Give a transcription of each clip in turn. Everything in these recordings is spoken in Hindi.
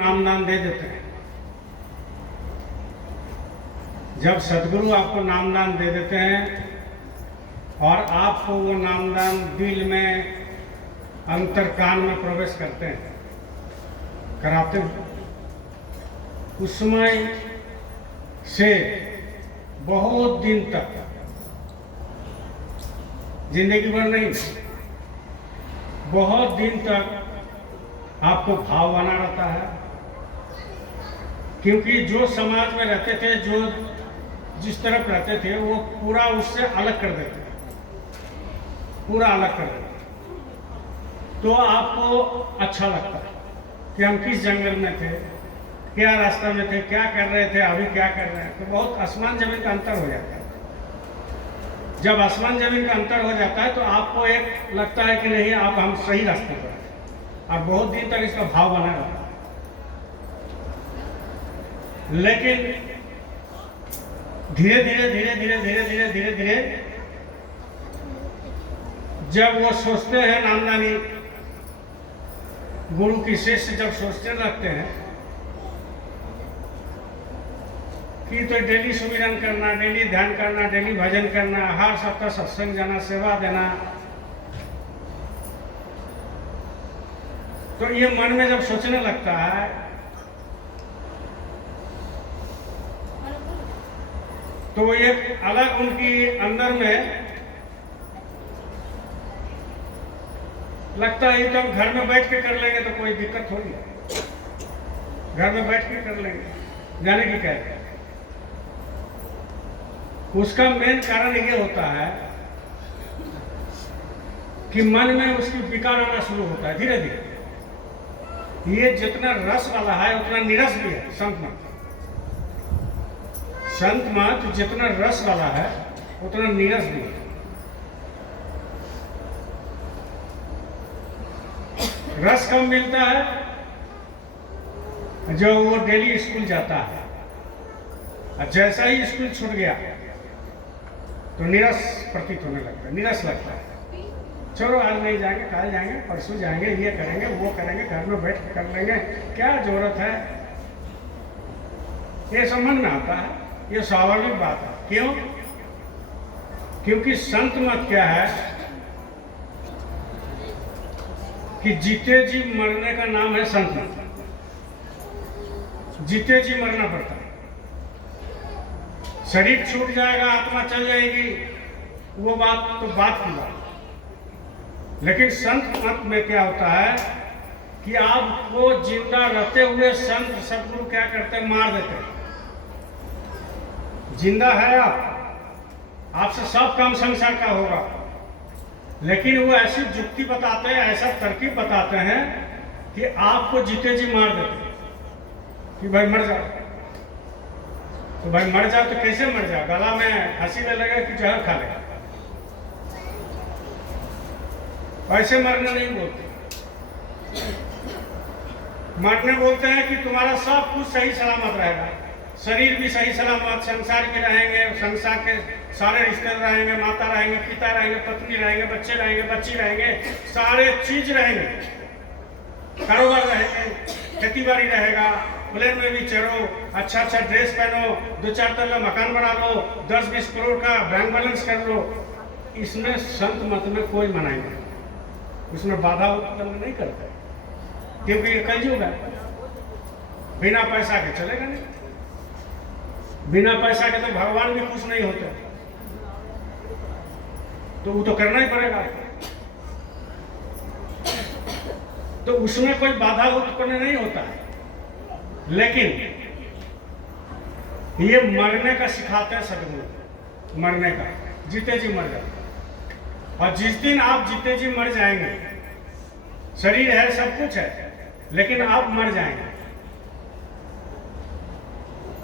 नामदान दे देते हैं। जब सदगुरु आपको नामदान दे देते हैं और आपको वो नामदान दिल में अंतर कान में प्रवेश करते हैं, कराते हैं, उस समय से बहुत दिन तक, जिंदगी भर नहीं, बहुत दिन तक आपको भाव बना रहता है। क्योंकि जो समाज में रहते थे, जो जिस तरफ रहते थे, वो पूरा उससे अलग कर देते, पूरा अलग कर देते। तो आपको अच्छा लगता है कि हम किस जंगल में थे, क्या रास्ते में थे, क्या कर रहे थे, अभी क्या कर रहे हैं। तो बहुत आसमान जमीन का अंतर हो जाता है। जब आसमान जमीन का अंतर हो जाता है तो आपको एक लगता है कि नहीं, आप हम सही रास्ते पर हैं। आप बहुत दिन तक इसका भाव बना रहता है। लेकिन धीरे धीरे धीरे धीरे धीरे धीरे धीरे धीरे जब वो सोचते हैं, नामदानी गुरु की शिष्य जब सोचने लगते हैं कि तो डेली सुमिरन करना, डेली ध्यान करना, डेली भजन करना, हर सप्ताह सत्संग जाना, सेवा देना, तो ये मन में जब सोचने लगता है तो वो एक अलग उनकी अंदर में लगता है तो हम घर में बैठ के कर लेंगे तो कोई दिक्कत थोड़ी है, घर में बैठ के कर लेंगे, जाने की क्या है। उसका मेन कारण ये होता है कि मन में उसकी विकार आना शुरू होता है धीरे धीरे। ये जितना रस वाला है उतना निरस भी है। संत मत जितना रस वाला है उतना नीरस भी है। रस कब मिलता है? जो वो डेली स्कूल जाता है, और जैसा ही स्कूल छूट गया तो निरस प्रतीत होने लगता है, निरस लगता है। चलो आज नहीं जाएंगे, कल जाएंगे, परसों जाएंगे, ये करेंगे, वो करेंगे, घर में बैठ कर लेंगे, क्या जरूरत है। ये समझ में आता है, ये स्वाभाविक बात है। क्यों? क्योंकि संत मत क्या है कि जीते जी मरने का नाम है संत मत। जीते जी मरना पड़ता है। शरीर छूट जाएगा, आत्मा चल जाएगी, वो बात तो बात की बात। लेकिन संत मत में क्या होता है कि आपको जिंदा रहते हुए संत सदगुरु क्या करते हैं, मार देते हैं। जिंदा है आपसे सब काम संसार का होगा, लेकिन वो ऐसी जुक्ति बताते हैं, ऐसा तरकीब बताते हैं कि आपको जीते जी मार देते हैं कि भाई मर जाओ। तो भाई मर जाओ तो कैसे मर जाओ? गला में हंसी ले लगे कि जहर खा लेगा। ऐसे मरने नहीं बोलते। मरने बोलते हैं कि तुम्हारा सब कुछ सही सलामत रहेगा, शरीर भी सही सलामत, संसार भी रहेंगे, संसार के सारे रिश्ते रहेंगे, माता रहेंगे, पिता रहेंगे, पत्नी रहेंगे, बच्चे रहेंगे, बच्ची रहेंगे, सारे चीज रहेंगे, कारोबार रहेंगे, खेती बाड़ी रहेगा, प्लेन में भी चढ़ो, अच्छा अच्छा ड्रेस पहनो, 2-4 तल्ला मकान बना लो, 10-20 करोड़ का बैंक बैलेंस कर लो। इसमें संत मत में कोई मनाही नहीं, उसमें बाधा उत्पन्न नहीं करता, क्योंकि ये कलयुग है। बिना पैसा के चलेगा नहीं, बिना पैसा के तो भगवान भी खुश नहीं होते, तो वो तो करना ही पड़ेगा। तो उसमें कोई बाधा उत्पन्न नहीं होता है। लेकिन ये मरने का सिखाते हैं सदगुरु, मरने का, जीते जी मर जाओ। और जिस दिन आप जीते जी मर जाएंगे, शरीर है, सब कुछ है, लेकिन आप मर जाएंगे,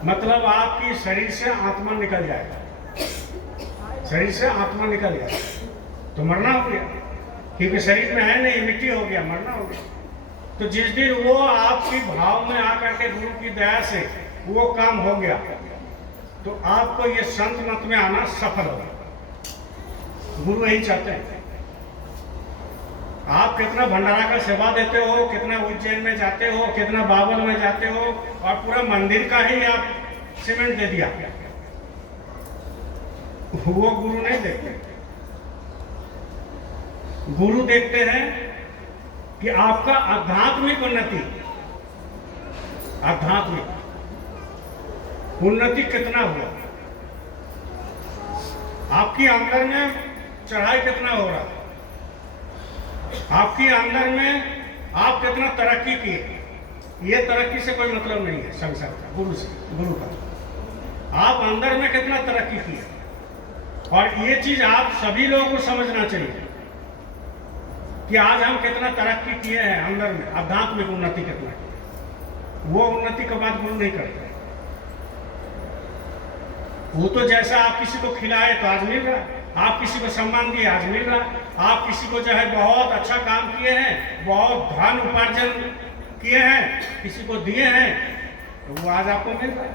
मतलब आपकी शरीर से आत्मा निकल जाएगा, शरीर से आत्मा निकल गया तो मरना हो गया, क्योंकि शरीर में है नहीं, मिट्टी हो गया, मरना हो गया। तो जिस दिन वो आपकी भाव में आकर के गुरु की दया से वो काम हो गया तो आपको ये संत मत में आना सफल होगा। गुरु यही चाहते हैं। आप कितना भंडारा का सेवा देते हो, कितना उज्जैन में जाते हो, कितना बाबल में जाते हो, और पूरा मंदिर का ही आप सीमेंट दे दिया। वो गुरु नहीं देखते। गुरु देखते हैं कि आपका आध्यात्मिक उन्नति कितना हुआ, आपकी अंदर में चढ़ाई कितना हो रहा, आपकी अंदर में आप कितना तरक्की किए। ये तरक्की से कोई मतलब नहीं है संसार का, गुरु का। आप अंदर में कितना तरक्की किए, और ये चीज आप सभी लोगों को समझना चाहिए कि आज हम कितना तरक्की किए हैं अंदर में, आध्यात्मिक उन्नति कितना की। वो उन्नति का बात गुरु नहीं करते। वो तो जैसा आप किसी को खिलाए तो आज मिल रहा, आप किसी को सम्मान दिए आज मिल रहा, आप किसी को जो है बहुत अच्छा काम किए हैं, बहुत धन उपार्जन किए हैं, किसी को दिए हैं, तो वो आज आपको मिल रहा है।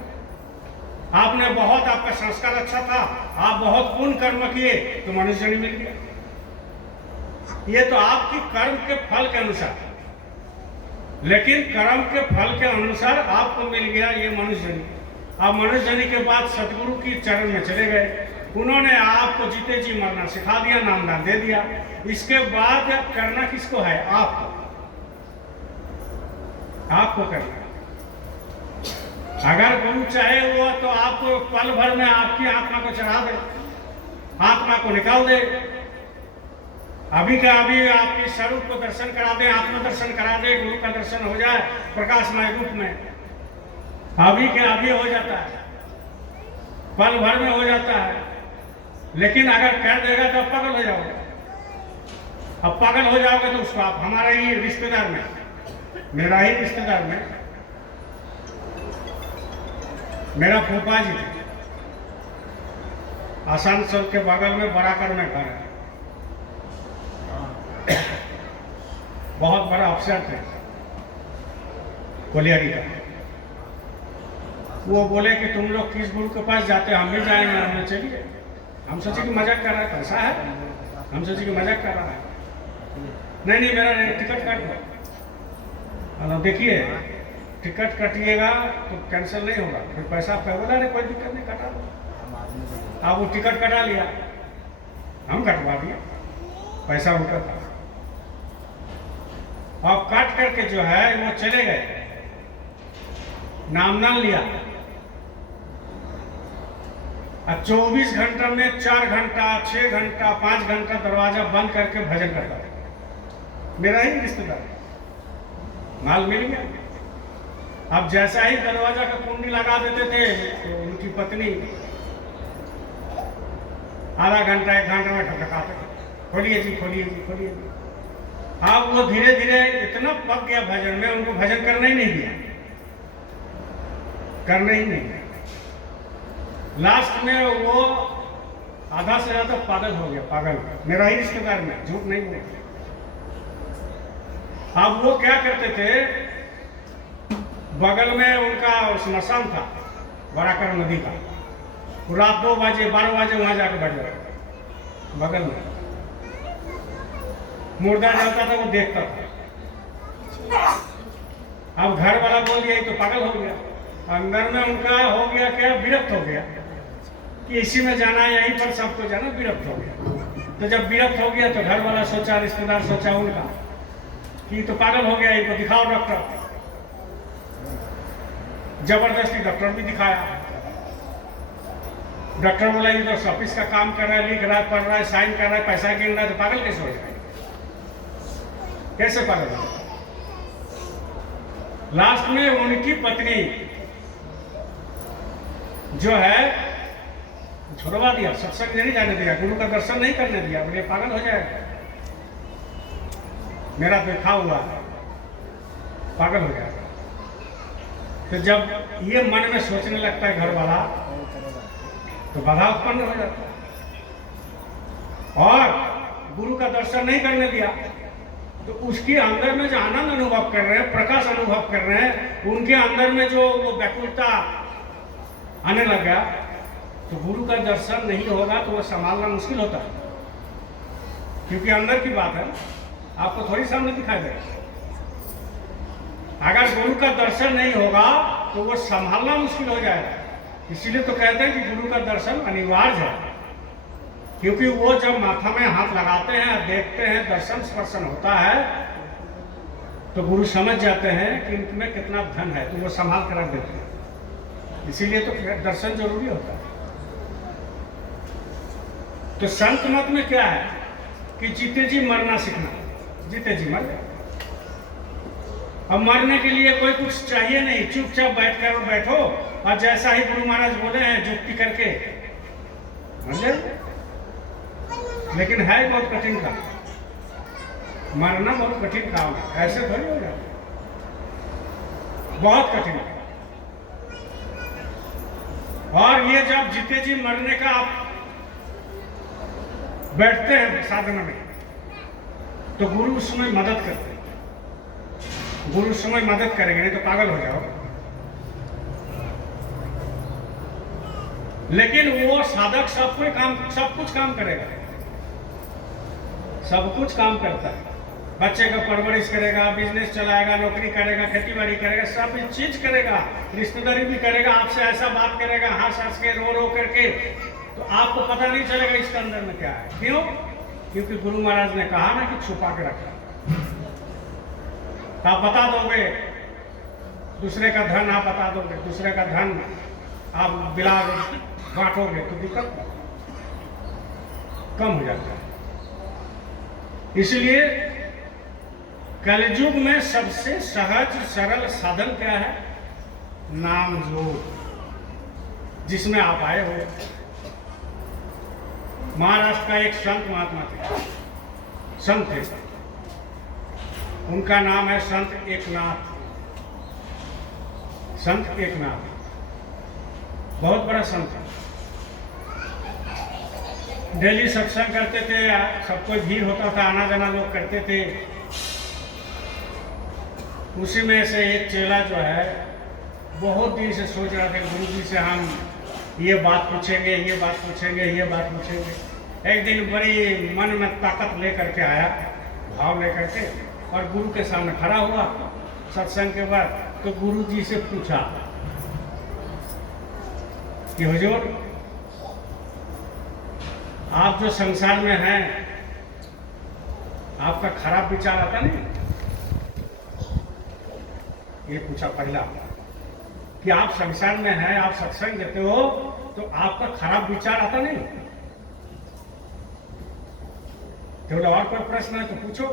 आपने बहुत, आपका संस्कार अच्छा था, आप बहुत पुण्य कर्म किए तो मनुष्य जन्म मिल गया। ये तो आपकी कर्म के फल के अनुसार, लेकिन कर्म के फल के अनुसार आपको मिल गया ये मनुष्य जन्म। आप मनुष्य जन्म के बाद सतगुरु की चरण में चले गए, उन्होंने आपको जीते जी मरना सिखा दिया, नामदान दे दिया। इसके बाद करना किसको है? आपको करना। अगर गुरु चाहे वो तो आपको पल भर में आपकी आत्मा को चढ़ा दे, आत्मा को निकाल दे, अभी का अभी आपके स्वरूप को दर्शन करा दे, आत्म दर्शन करा दे, गुरु का दर्शन हो जाए प्रकाशमय रूप में, अभी के अभी हो जाता है, पल भर में हो जाता है। लेकिन अगर कर देगा तो पागल हो जाओगे। अब पागल हो जाओगे तो उसको आप, हमारे ही रिश्तेदार में, मेरा ही रिश्तेदार में मेरा फूफा जी थे, आसनसोल के बगल में बराकर में घर है, बहुत बड़ा अफसर थे कोलियारी का। वो बोले कि तुम लोग किस गुरु के पास जाते, हम भी जाएंगे। हमने चलिए, हम सोचे कि मजाक कर रहा है, पैसा है, हम सोचे कि मजाक कर रहा है। नहीं मेरा टिकट काट दो। देखिए टिकट कटिएगा तो कैंसिल नहीं होगा, फिर पैसा आपका। बोला अरे कोई दिक्कत नहीं, कटा दो। आप वो टिकट कटा लिया, हम कटवा दिया, पैसा उनका था। और काट करके जो है वो चले गए, नामदान लिया। अब 24 घंटा में 4 घंटा 6 घंटा 5 घंटा दरवाजा बंद करके भजन करता था। मेरा ही रिश्तेदार, माल मिल गया। अब जैसा ही दरवाजा का कुंडी लगा देते थे तो उनकी पत्नी आधा घंटा 1 घंटा में ठकठकाते थे, खोलिए जी खोलिए जी खोलिए जी। अब वो धीरे धीरे इतना पक गया भजन में, उनको भजन करना ही नहीं दिया, करना ही नहीं। लास्ट में वो आधा से ज्यादा पागल हो गया, पागल। मेरा ही रिश्तेदार में, झूठ नहीं बोलते। अब वो क्या करते थे, बगल में उनका श्मशान था बराकर नदी का, रात 2 बजे 12 बजे वहां जाकर बैठ गए बगल में। मुर्दा जलता था वो देखता था। अब घर वाला बोल दिया तो पागल हो गया, अंदर में उनका हो गया क्या, विरक्त हो गया कि इसी में जाना, यहीं पर सबको जाना, विरक्त हो गया। तो जब विरक्त हो गया तो घर वाला सोचा, रिश्तेदार सोचा उनका कि तो पागल हो गया, इनको दिखाओ डॉक्टर। जबरदस्ती डॉक्टर भी दिखाया। डॉक्टर बोला ये तो ऑफिस का काम कर रहा है, लिख रहा है, पढ़ रहा है, साइन कर रहा है, पैसा गिन रहा है, तो पागल कैसे हो जाए, कैसे पागल हो? लास्ट में उनकी पत्नी जो है छुड़वा दिया, सत्संग नहीं जाने दिया, गुरु का दर्शन नहीं करने दिया, बोले पागल हो जाएगा, मेरा देखा हुआ पागल हो जाएगा। तो जब ये मन में सोचने लगता है घर वाला तो बाधा उत्पन्न हो जाता है, और गुरु का दर्शन नहीं करने दिया तो उसके अंदर में जो आनंद अनुभव कर रहे हैं, प्रकाश अनुभव कर रहे हैं, उनके अंदर में जो वो व्याकुलता आने लगा, तो गुरु का दर्शन नहीं होगा तो वो संभालना मुश्किल होता है, क्योंकि अंदर की बात है। आपको थोड़ी सामने दिखाई देगा। अगर गुरु का दर्शन नहीं होगा तो वो संभालना मुश्किल हो जाएगा। इसीलिए तो कहते हैं कि गुरु का दर्शन अनिवार्य है, क्योंकि वो जब माथा में हाथ लगाते हैं, देखते हैं, दर्शन स्पर्शन होता है, तो गुरु समझ जाते हैं कि इनमें कितना धन है, तो वो संभाल कर रख देते हैं। इसीलिए तो दर्शन जरूरी होता है। तो संत मत में क्या है कि जीते जी मरना सीखना, जीते जी मर जाए। अब मरने के लिए कोई कुछ चाहिए नहीं, चुपचाप बैठो और जैसा ही गुरु महाराज बोले हैं जुक्ति करके मर जाए। लेकिन है बहुत कठिन काम, मरना बहुत कठिन काम है, ऐसे थोड़ी हो जाए, बहुत कठिन है। और ये जब जीते जी मरने का आप बैठते हैं साधना में, तो गुरु उस समय मदद करते हैं। गुरु उस समय मदद करेंगे, नहीं तो पागल हो जाओ। लेकिन वो साधक सब कुछ काम करेगा, सब कुछ काम करता है। बच्चे का परवरिश करेगा, बिजनेस चलाएगा, नौकरी करेगा, खेती बाड़ी करेगा, सब चीज करेगा, रिश्तेदारी भी करेगा, आपसे ऐसा बात करेगा हंस हंस के, रो करके, तो आपको पता नहीं चलेगा इसके अंदर में क्या है। क्यों? क्योंकि गुरु महाराज ने कहा ना कि छुपा के रखा। तो आप बता दोगे, दूसरे का धन आप बता दोगे, दूसरे का धन आप बिला बांटोगे तो दिक्कत कम हो जाता है। इसलिए कलयुग में सबसे सहज सरल साधन क्या है? नाम जोग, जिसमें आप आए हो। महाराष्ट्र का एक संत महात्मा थे, संत थे, उनका नाम है संत एकनाथ। संत एकनाथ बहुत बड़ा संत है, डेली सत्संग करते थे, सब कोई भीड़ होता था, आना जाना लोग करते थे। उसी में से एक चेला जो है बहुत दिन से सोच रहा था गुरु जी से हम ये बात पूछेंगे, ये बात पूछेंगे, ये बात पूछेंगे। एक दिन बड़ी मन में ताकत लेकर के आया, भाव लेकर के, और गुरु के सामने खड़ा हुआ सत्संग के बाद। तो गुरु जी से पूछा कि हुजूर, आप जो संसार में हैं, आपका खराब विचार आता नहीं? ये पूछा पहला कि आप संसार में हैं, आप सत्संग देते हो, तो आपका खराब विचार आता नहीं? तो और कोई प्रश्न है तो पूछो।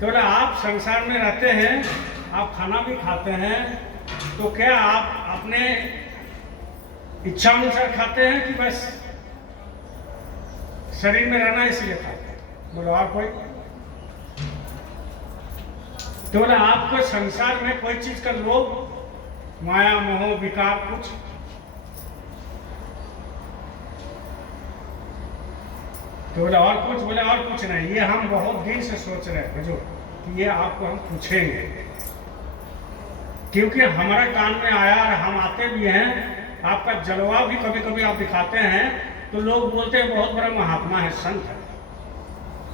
तो आप संसार में रहते हैं, आप खाना भी खाते हैं, तो क्या आप अपने इच्छा अनुसार खाते हैं कि बस शरीर में रहना इसलिए खाते हैं? बोलो और कोई? तो बोला आपको संसार में कोई चीज का लोभ, माया, मोह, विकार कुछ? तो बोला और कुछ? बोले और कुछ नहीं, ये हम बहुत दिन से सोच रहे हैं हुजूर कि ये आपको हम पूछेंगे, क्योंकि हमारे कान में आया और हम आते भी हैं, आपका जलवा भी कभी कभी आप दिखाते हैं, तो लोग बोलते हैं बहुत बड़ा महात्मा है, संत है।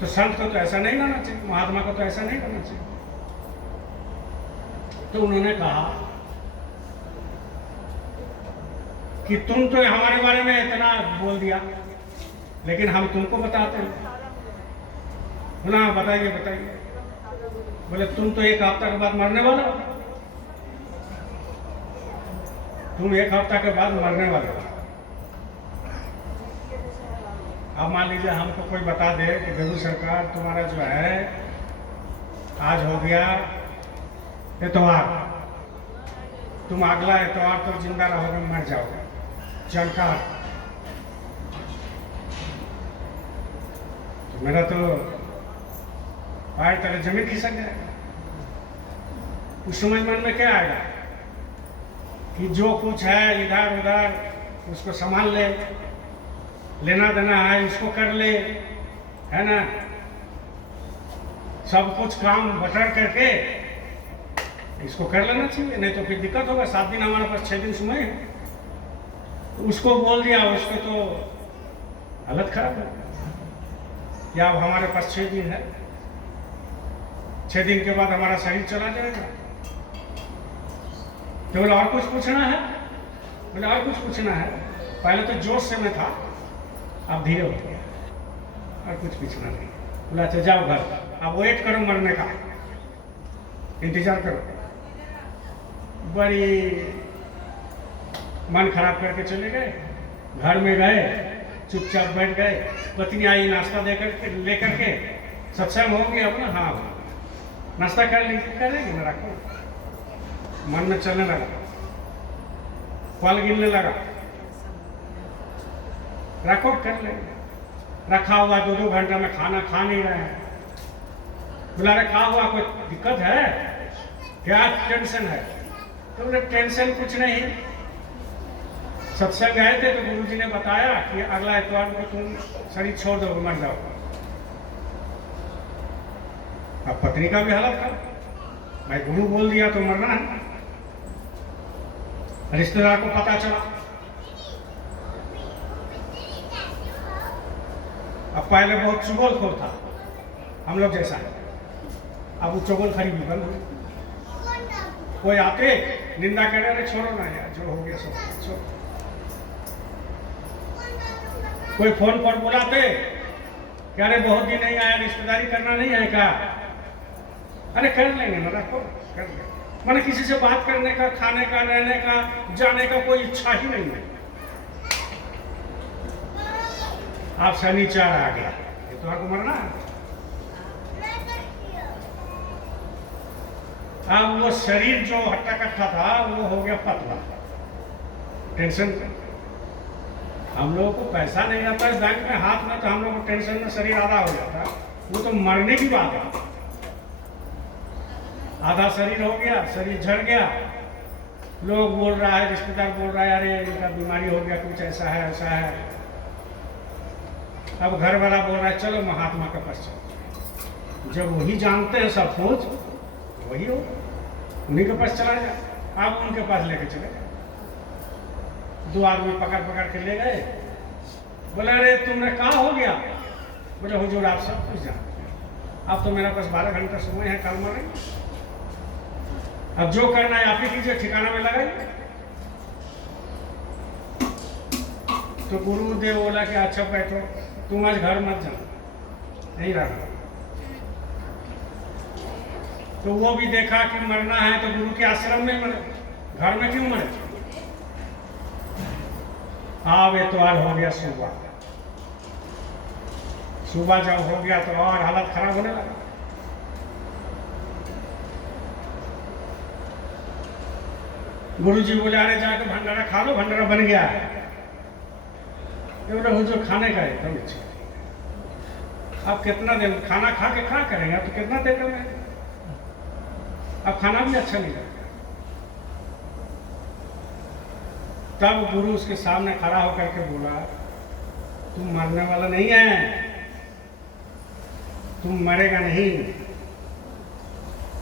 तो संत को तो ऐसा नहीं करना चाहिए, महात्मा को तो ऐसा नहीं करना चाहिए। तो उन्होंने कहा कि तुम तो हमारे बारे में इतना बोल दिया, लेकिन हम तुमको बताते हैं। बोला बताइए बताइए। बोले तुम तो एक हफ्ता के बाद मरने वाला हो, तुम एक हफ्ता के बाद मरने वाले हो। अब मान लीजिए हमको कोई बता दे कि बेगू सरकार तुम्हारा जो है आज हो गया एतवार, तुम अगला एतवार तो जिंदा रहोगे, मर जाओगे, जानकार। तो मेरा तो पैर तले जमीन खिसक जाएगा। उस समय मन में क्या आएगा कि जो कुछ है इधर उधर उसको संभाल ले, लेना देना है उसको कर ले, है ना, सब कुछ काम बटर करके इसको कर लेना चाहिए, नहीं तो फिर दिक्कत होगा। 7 दिन हमारे पास 6 दिन समय है, उसको बोल दिया, उसको तो हालत खराब है। कि अब हमारे पास 6 दिन है, 6 दिन के बाद हमारा शरीर चला जाएगा। तो बोले और कुछ पूछना है? बोले और कुछ पूछना है। पहले तो जोश से मैं था, अब धीरे हो गया, और कुछ पूछना नहीं। बोला अच्छा जाओ घर, अब वेट करो मरने का, इंतजार करो। बड़ी मन खराब करके चले गए। घर में गए, चुपचाप बैठ गए। पत्नी आई नाश्ता लेकर के, सत्संग हो गया अपना। हाँ नाश्ता करेंगे ना, रखो। मन में चलने लगा, फल गिनने लगा, रखो कर लेंगे। रखा हुआ 2-2 घंटा में खाना खा नहीं रहे हैं। बोला रखा हुआ कोई दिक्कत है क्या, टेंशन है? तो बोले टेंशन कुछ नहीं। सत्संग गए थे तो गुरुजी ने बताया कि अगला इतवार को तुम शरीर छोड़ दो, मर जाओ। अब पत्नी का भी हालत था, भाई गुरु बोल दिया तो मरना है। रिश्तेदार को पता चला। अब पहले बहुत चुगलखोर था हम लोग जैसा, अब वो चुगलखोरी भी बंद हुई। कोई आते निंदा करे, अरे छोड़ो ना यार, जो हो गया सब छोड़ो। कोई फोन पर बुलाते कि अरे बहुत दिन नहीं आया, रिश्तेदारी करना नहीं है क्या? अरे कर लेंगे ना, रखो कर लेंगे। मैंने किसी से बात करने का, खाने का, रहने का, जाने का कोई इच्छा ही नहीं है। आप शनिचर आ गया, ये तो आपको मरना है। अब वो शरीर जो हट्टा कट्टा था वो हो गया पतला। टेंशन, हम लोगों को पैसा नहीं रहता इस बैंक में हाथ में, तो हम लोग को टेंशन में शरीर आधा हो जाता। वो तो मरने की बात है। आधा शरीर हो गया, शरीर झड़ गया। लोग बोल रहा है, रिश्तेदार बोल रहा है अरे इनका बीमारी हो गया, कुछ ऐसा है ऐसा है। अब घर वाला बोल रहा है चलो महात्मा के पास चलो। जब वही जानते हैं सब कुछ, वही हो, उन्हीं के पास चला जाए। आप उनके पास लेके चले गए। 2 आदमी पकड़ पकड़ के ले गए। बोले अरे तुमने कहा हो गया? बोले हुजूर आप सब कुछ जानते हैं, अब तो मेरा पास 12 घंटा समय है, कल मरेंगे। अब जो करना है आप ही कीजिए, ठिकाना में लगाइए। तो गुरुदेव बोला कि अच्छा बैठो, तुम आज घर मत जाओ, नहीं रहना। तो वो भी देखा कि मरना है तो गुरु के आश्रम में मरे, घर में क्यों मरे? अब इतवार हो गया सुबह। सुबह जब हो गया तो और हालत खराब होने लगा। गुरुजी बोले अरे जाके भंडारा खा लो, भंडारा बन गया है। बोले हुजूर खाने का एकदम इच्छा। अब कितना देर खाना खा के क्या करेंगे, तो कितना देर में अब खाना भी अच्छा नहीं लगता। तब गुरु उसके सामने खड़ा होकर के बोला तुम मरने वाला नहीं है, तुम मरेगा नहीं,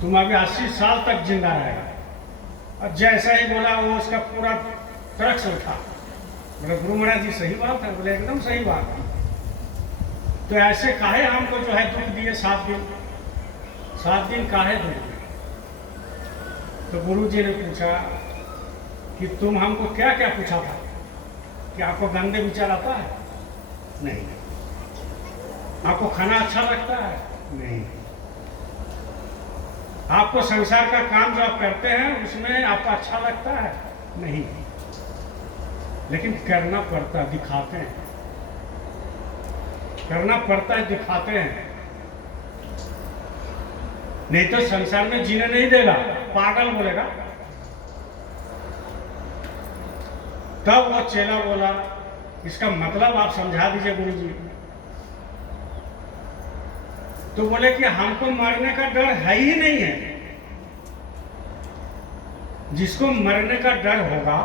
तुम अभी 80 साल तक जिंदा रहेगा। और जैसा ही बोला वो उसका पूरा ट्रक से उठा। बोले गुरु महाराज जी सही बात है? बोले एकदम सही बात है। तो ऐसे काहे हमको जो है दुख दिए 7 दिन, 7 दिन काहे दुख दिए? तो गुरु जी ने पूछा कि तुम हमको क्या क्या पूछा था, कि आपको गंदे विचार आता है? नहीं। आपको खाना अच्छा लगता है? नहीं। आपको संसार का काम जो आप करते हैं उसमें आपको अच्छा लगता है? नहीं। लेकिन करना पड़ता है, दिखाते हैं, करना पड़ता है, दिखाते हैं, नहीं तो संसार में जीने नहीं देगा, पागल बोलेगा। तब वो चेला बोला इसका मतलब आप समझा दीजिए गुरुजी। तो बोले कि हमको मरने का डर है ही नहीं है। जिसको मरने का डर होगा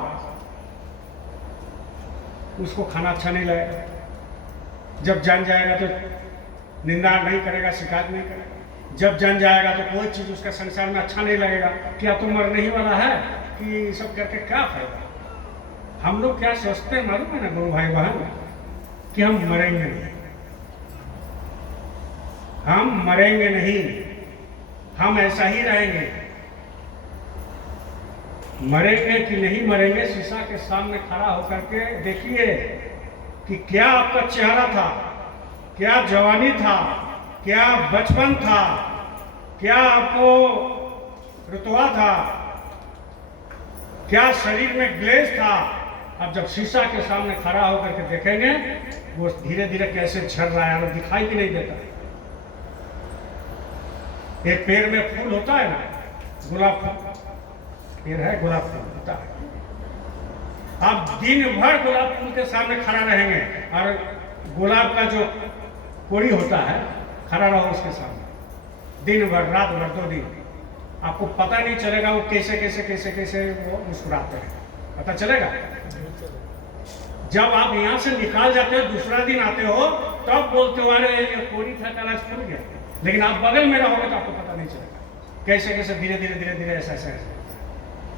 उसको खाना अच्छा नहीं लगेगा। जब जान जाएगा तो निंदा नहीं करेगा, शिकायत नहीं करेगा। जब जान जाएगा तो कोई चीज़ उसका संसार में अच्छा नहीं लगेगा। क्या तो मरने ही वाला है कि सब करके क्या फायदा? हम लोग क्या सोचते हैं मालूम है ना गुरु भाई बहन, कि हम मरेंगे नहीं। हम मरेंगे नहीं, हम ऐसा ही रहेंगे। मरेंगे कि नहीं मरेंगे, शीशा के सामने खड़ा होकर के देखिए कि क्या आपका चेहरा था, क्या जवानी था, क्या बचपन था, क्या आपको रुतबा था, क्या शरीर में ग्लेज था। अब जब शीशा के सामने खड़ा होकर के देखेंगे वो धीरे धीरे कैसे झड़ रहा है, हमें दिखाई भी नहीं देता। एक पेड़ में फूल होता है ना, गुलाब फूल, पेड़ है गुलाब फूल होता है। आप दिन भर गुलाब फूल के सामने खड़ा रहेंगे और गुलाब का जो कोड़ी होता है खड़ा रहो उसके सामने दिन भर, रात भर, 2 दिन, आपको पता नहीं चलेगा वो कैसे कैसे कैसे कैसे वो मुस्कुराते हैं, पता चलेगा। जब आप यहाँ से निकाल जाते हो, दूसरा दिन आते हो, तब बोलते हो अरे ये कोड़ी था, कल फूल गया। लेकिन आप बगल में रहोगे तो आपको पता नहीं चलेगा कैसे कैसे धीरे धीरे धीरे धीरे ऐसा ऐसा,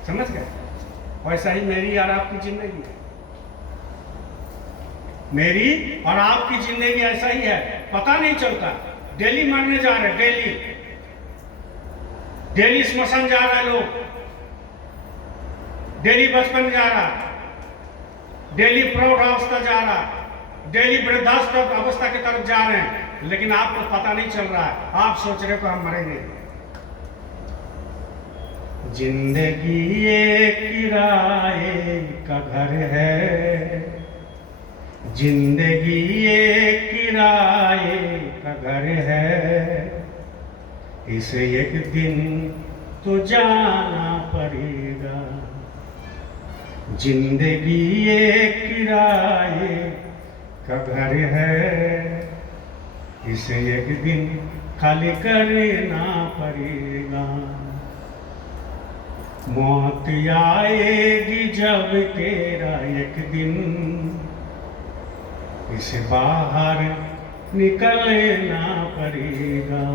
समझ गए। वैसा ही मेरी और आपकी जिंदगी है, मेरी और आपकी जिंदगी ऐसा ही है, पता नहीं चलता। डेली मरने जा रहे हैं, डेली डेली स्मशान जा रहे हैं लोग, डेली बचपन जा रहा, डेली प्रौढ़ अवस्था जा रहा, डेली वृद्धावस्था अवस्था की तरफ जा रहे हैं, लेकिन आपको पता नहीं चल रहा है। आप सोच रहे हो हम मरेंगे। जिंदगी एक किराए का घर है, जिंदगी एक किराए का घर है, इसे एक दिन तो जाना पड़ेगा। जिंदगी एक किराए का घर है, इसे एक दिन खाली करना पड़ेगा। मौत आएगी जब तेरा एक दिन, इसे बाहर निकलना पड़ेगा।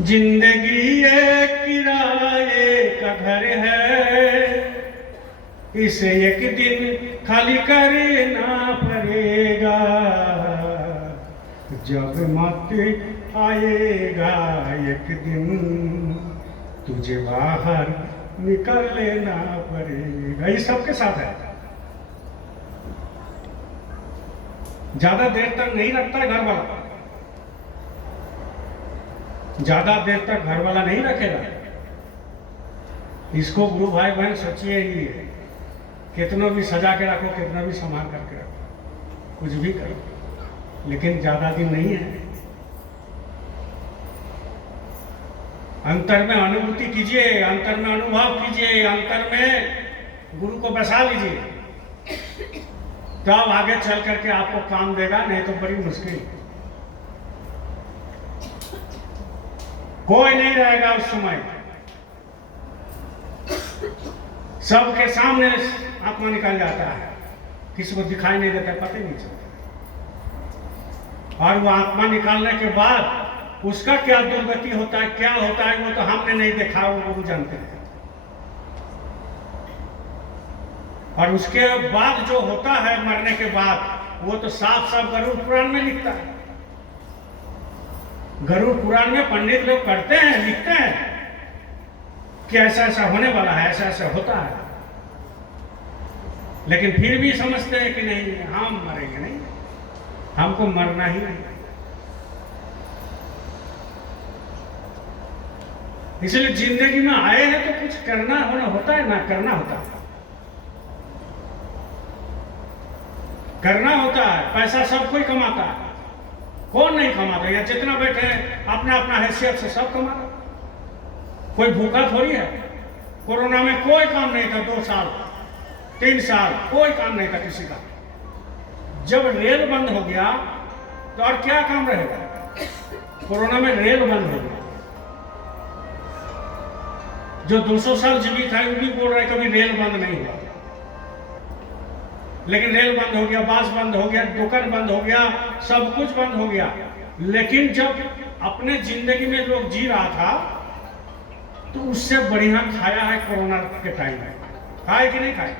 जिंदगी एक किराए का घर है, इसे एक दिन खाली करना पड़ेगा। जब मौत आएगा एक दिन, तुझे बाहर निकल लेना पड़ेगा। ये सबके साथ है। ज्यादा देर तक नहीं रखता है घर वाला, ज्यादा देर तक घर वाला नहीं रखेगा। इसको गुरु भाई बहन सोचिए ही है, कितना भी सजा के रखो, कितना भी संभाल करके रखो, कुछ भी करो, लेकिन ज्यादा दिन नहीं है। अंतर में अनुभूति कीजिए, अंतर में अनुभव कीजिए, अंतर में गुरु को बसा लीजिए, तब आगे चल करके आपको काम देगा, नहीं तो बड़ी मुश्किल। कोई नहीं रहेगा उस समय, सबके सामने आत्मा निकल जाता है, किसी को दिखाई नहीं देता, पता ही नहीं चलता। और वो आत्मा निकालने के बाद उसका क्या दुर्गति होता है, क्या होता है, वो तो हमने नहीं देखा, वो गुरु जानते हैं। और उसके बाद जो होता है मरने के बाद, वो तो साफ साफ गरुड़ पुराण में लिखता है। गरुड़ पुराण में पंडित लोग करते हैं, लिखते हैं कि ऐसा ऐसा होने वाला है, ऐसा ऐसा होता है, लेकिन फिर भी समझते हैं कि नहीं हम मरेंगे नहीं, हमको मरना ही नहीं। इसलिए जिंदगी में आए हैं तो कुछ करना होता है ना, करना होता है, करना होता है। पैसा सब कोई कमाता है, कौन नहीं कमाता? या जितना बैठे अपना अपना हैसियत से सब कमाता, कोई भूखा थोड़ी है। कोरोना में कोई काम नहीं था, 2 साल 3 साल कोई काम नहीं था किसी का। जब रेल बंद हो गया तो और क्या काम रहेगा? कोरोना में रेल बंद हो गया, जो 200 साल जीवित है वो भी बोल रहे कभी रेल बंद नहीं हुआ, लेकिन रेल बंद हो गया, बस बंद हो गया, दुकान बंद हो गया, सब कुछ बंद हो गया। लेकिन जब अपने जिंदगी में लोग जी रहा था तो उससे बढ़िया खाया है कोरोना के टाइम में। खाए कि नहीं खाए?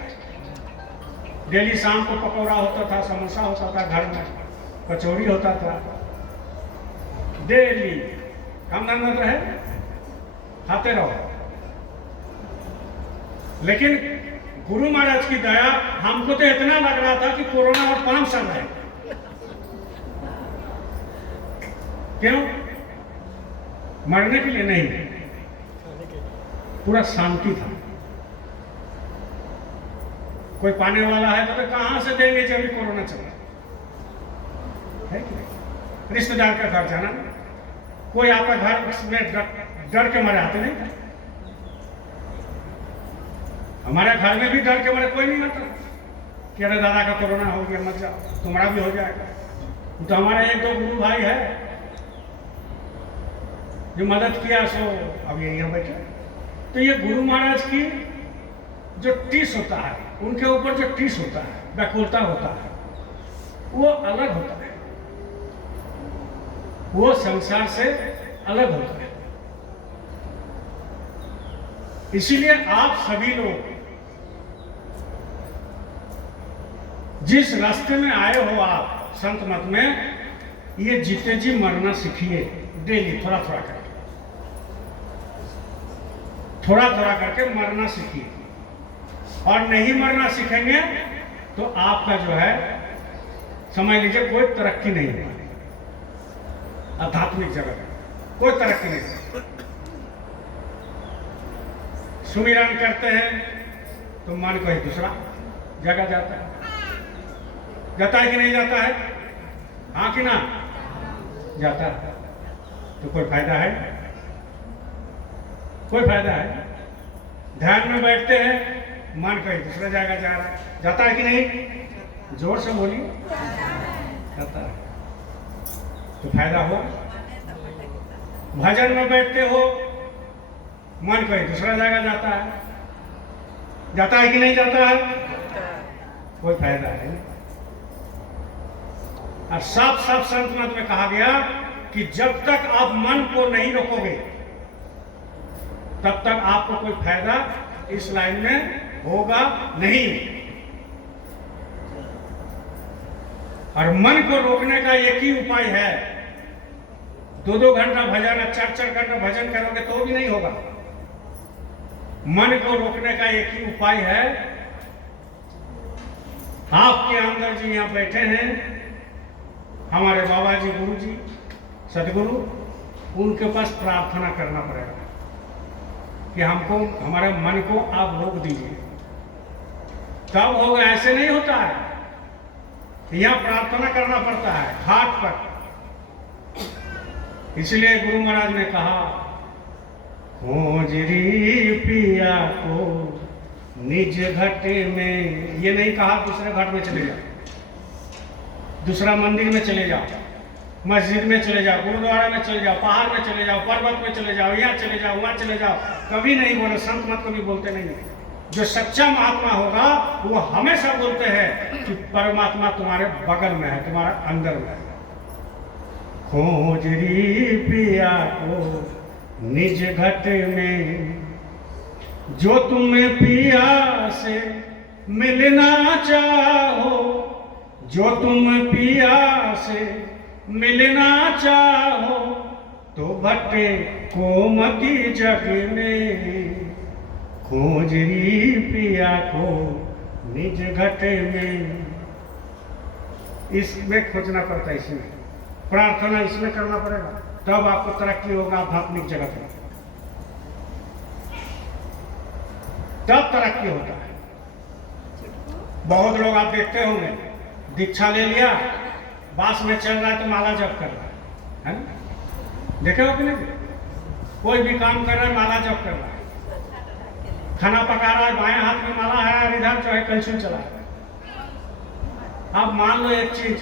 डेली शाम को पकौड़ा होता था, समोसा होता था, घर में कचौड़ी होता था, डेली काम धंधा तो है, खाते रहो। लेकिन गुरु महाराज की दया, हमको तो इतना लग रहा था कि कोरोना और 5 साल है। क्यों? मरने के लिए नहीं, पूरा शांति था। कोई पाने वाला है तो कहां से देंगे जब भी कोरोना चल रहा है कि नहीं? रिश्तेदार का घर जाना, कोई आपका घर में डर के मरे आते नहीं। हमारे घर में भी डर के मरे कोई नहीं मरता कि अरे दादा का कोरोना हो गया मत जाओ, तुम्हारा भी हो जाएगा। तो हमारे 1-2 गुरु भाई है जो मदद किया, सो अब यहीं बैठे। तो ये गुरु महाराज की जो टीस होता है, उनके ऊपर जो टीस होता है, व्याकुलता होता है, वो अलग होता है, वो संसार से अलग होता है। इसीलिए आप सभी लोग जिस रास्ते में आए हो, आप संत मत में, ये जीते जी मरना सीखिए डेली, थोड़ा थोड़ा करके, थोड़ा थोड़ा करके मरना सीखिए। और नहीं मरना सीखेंगे तो आपका जो है, समझ लीजिए, कोई तरक्की नहीं है आध्यात्मिक जगत में, कोई तरक्की नहीं। सुमिरन करते हैं तो मन कहीं दूसरा जगह जाता है कि नहीं जाता है? हाँ कि ना? जाता है। तो कोई फायदा है? कोई फायदा है? ध्यान में बैठते हैं, मन कहीं दूसरा जगह जा रहा है, जाता है कि नहीं? जोर से बोलिए, जाता है। तो फायदा हो। भजन में बैठते हो, मन कहीं दूसरा जगह जाता है कि नहीं जाता है? कोई फायदा है नहीं। और सब संत मत में कहा गया कि जब तक आप मन को नहीं रोकोगे तब तक आपको कोई फायदा इस लाइन में होगा नहीं। और मन को रोकने का एक ही उपाय है, 2-2 घंटा भजन, 4-4 घंटा भजन करोगे तो भी नहीं होगा। मन को रोकने का एक ही उपाय है, आपके अंदर जी यहाँ बैठे हैं हमारे बाबा जी, गुरु जी, सदगुरु, उनके पास प्रार्थना करना पड़ेगा कि हमको, हमारे मन को आप रोक दीजिए, तब होगा। ऐसे नहीं होता है, यहाँ प्रार्थना करना पड़ता है घाट पर। इसलिए गुरु महाराज ने कहा, खोजरी पिया को निज घटे में। ये नहीं कहा दूसरे घाट में चले जाओ, दूसरा मंदिर में चले जाओ, मस्जिद में चले जाओ, गुरुद्वारा में चले जाओ, पहाड़ में चले जाओ, पर्वत में चले जाओ, यहाँ चले जाओ, वहाँ चले जाओ, कभी नहीं बोले। संत मत कभी बोलते नहीं। जो सच्चा महात्मा होगा वो हमेशा बोलते हैं कि परमात्मा तुम्हारे बगल में है, तुम्हारा अंदर में है। खोजरी पिया को निज घट में, जो तुम्हें पिया से मिलना चाहो, जो तुम पिया से मिलना चाहो, तो भट्टे कोमती जग में, खोजरी पिया को निज घट में। इसमें खोजना पड़ता है, इसमें प्रार्थना इसमें करना पड़ेगा, तब आपको तरक्की होगा आध्यात्मिक जगत में, तब तरक्की होता है। बहुत लोग आप देखते होंगे, दीक्षा ले लिया, बास में चल रहा है तो माला जप कर रहा है ना? देखे हो कि नहीं? कोई भी काम कर रहा है, माला जप कर रहा है, खाना पका रहा है, बाएं हाथ में माला है और इधर जो है कलछुल चला है। अब मान लो एक चीज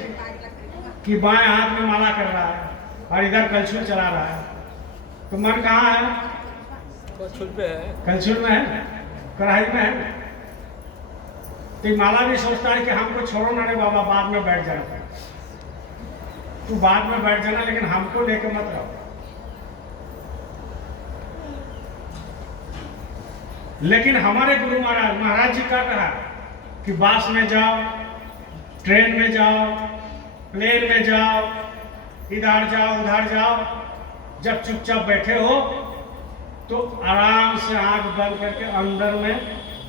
कि बाएं हाथ में माला कर रहा है और इधर कलछुल चला रहा है, तो मन कहाँ है? कलछुल पे है, कलछुल में है, कढ़ाई में है। तो माला भी सोचता है कि हमको छोड़ो ना रे बाबा, बाद में बैठ जाना, तू बाद में बैठ जाना, लेकिन हमको लेके मत रहो। लेकिन हमारे गुरु महाराज जी का कहा कि बास में जाओ, ट्रेन में जाओ, प्लेन में जाओ, इधर जाओ उधर जाओ। जब चुपचाप बैठे हो तो आराम से आंख बंद करके अंदर में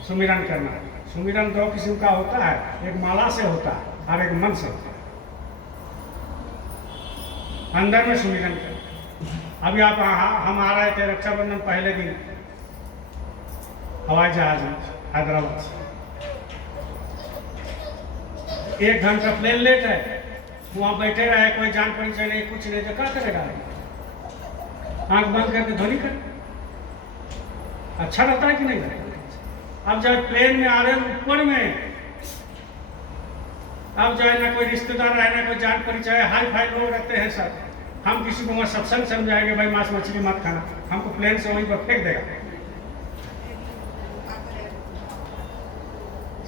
सुमिरन करना। सुमिरन दो किस्म का होता है, एक माला से होता है और एक मन से होता है। अंदर में सुमिरन कर। अभी आप हम आ रहे थे रक्षाबंधन पहले दिन हवाई जहाज में हैदराबाद से, 1 घंटा प्लेन लेट है, वहाँ बैठे रहे, कोई जान परिचय नहीं, कुछ नहीं, तो क्या करेगा? आंख बंद करके ध्वनि कर। अच्छा लगता है कि नहीं? अब जब प्लेन में आ रहे हैं ऊपर में, अब जो है ना कोई रिश्तेदार है ना कोई जान परिचय है, हाई फाई लोग रहते हैं सब। हम किसी को वहाँ सत्संग समझाएंगे भाई मांस मछली मत खाना, हमको प्लेन से वहीं पर फेंक देगा।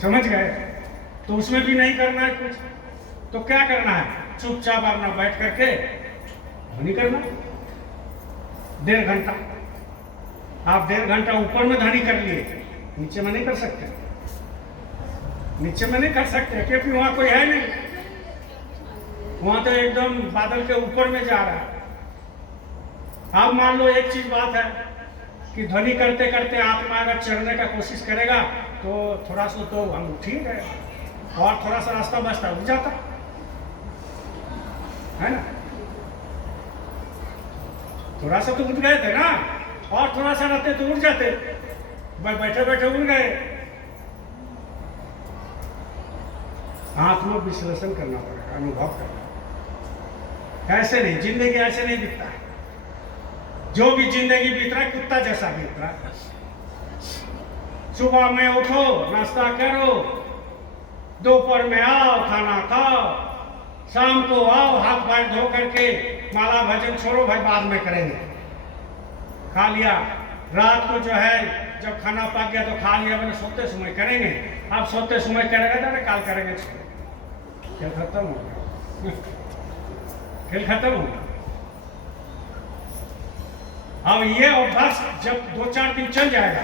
समझ गए? तो उसमें भी नहीं करना है कुछ, तो क्या करना है? चुपचाप अपना बैठ करके ध्वनि करना 1.5 घंटा। आप 1.5 घंटा ऊपर में ध्वनि कर लिए, नीचे में नहीं कर सकते। नीचे में नहीं कर सकते क्योंकि वहां कोई है नहीं, वहां तो एकदम बादल के ऊपर में जा रहा है। अब मान लो एक चीज बात है कि ध्वनि करते करते आत्मा अगर चढ़ने का कोशिश करेगा तो थोड़ा सा तो हम उठ ही गए, और थोड़ा सा रास्ता बचता उठ जाता है ना। थोड़ा सा तो उठ गए थे ना, और थोड़ा सा रहते तो उठ जाते, बैठे बैठे उठ गए। आत्म विश्लेषण करना पड़ेगा, अनुभव करना। ऐसे नहीं, जिंदगी ऐसे नहीं बीतता है। जो भी जिंदगी बीत रहा है कुत्ता जैसा बीत रहा है। सुबह में उठो, नाश्ता करो, दोपहर में आओ, खाना खाओ, शाम को आओ, हाथ पैर धो करके माला भजन छोड़ो भाई, बाद में करेंगे, खा लिया। रात को जो है जब खाना पक गया तो खा लिया, मैंने सोते समय करेंगे। आप सोते समय करेगा तो काल करेंगे, खेल खत्म हो गया। खेल खत्म हो गया। अब ये अभ्यास जब 2-4 दिन चल जाएगा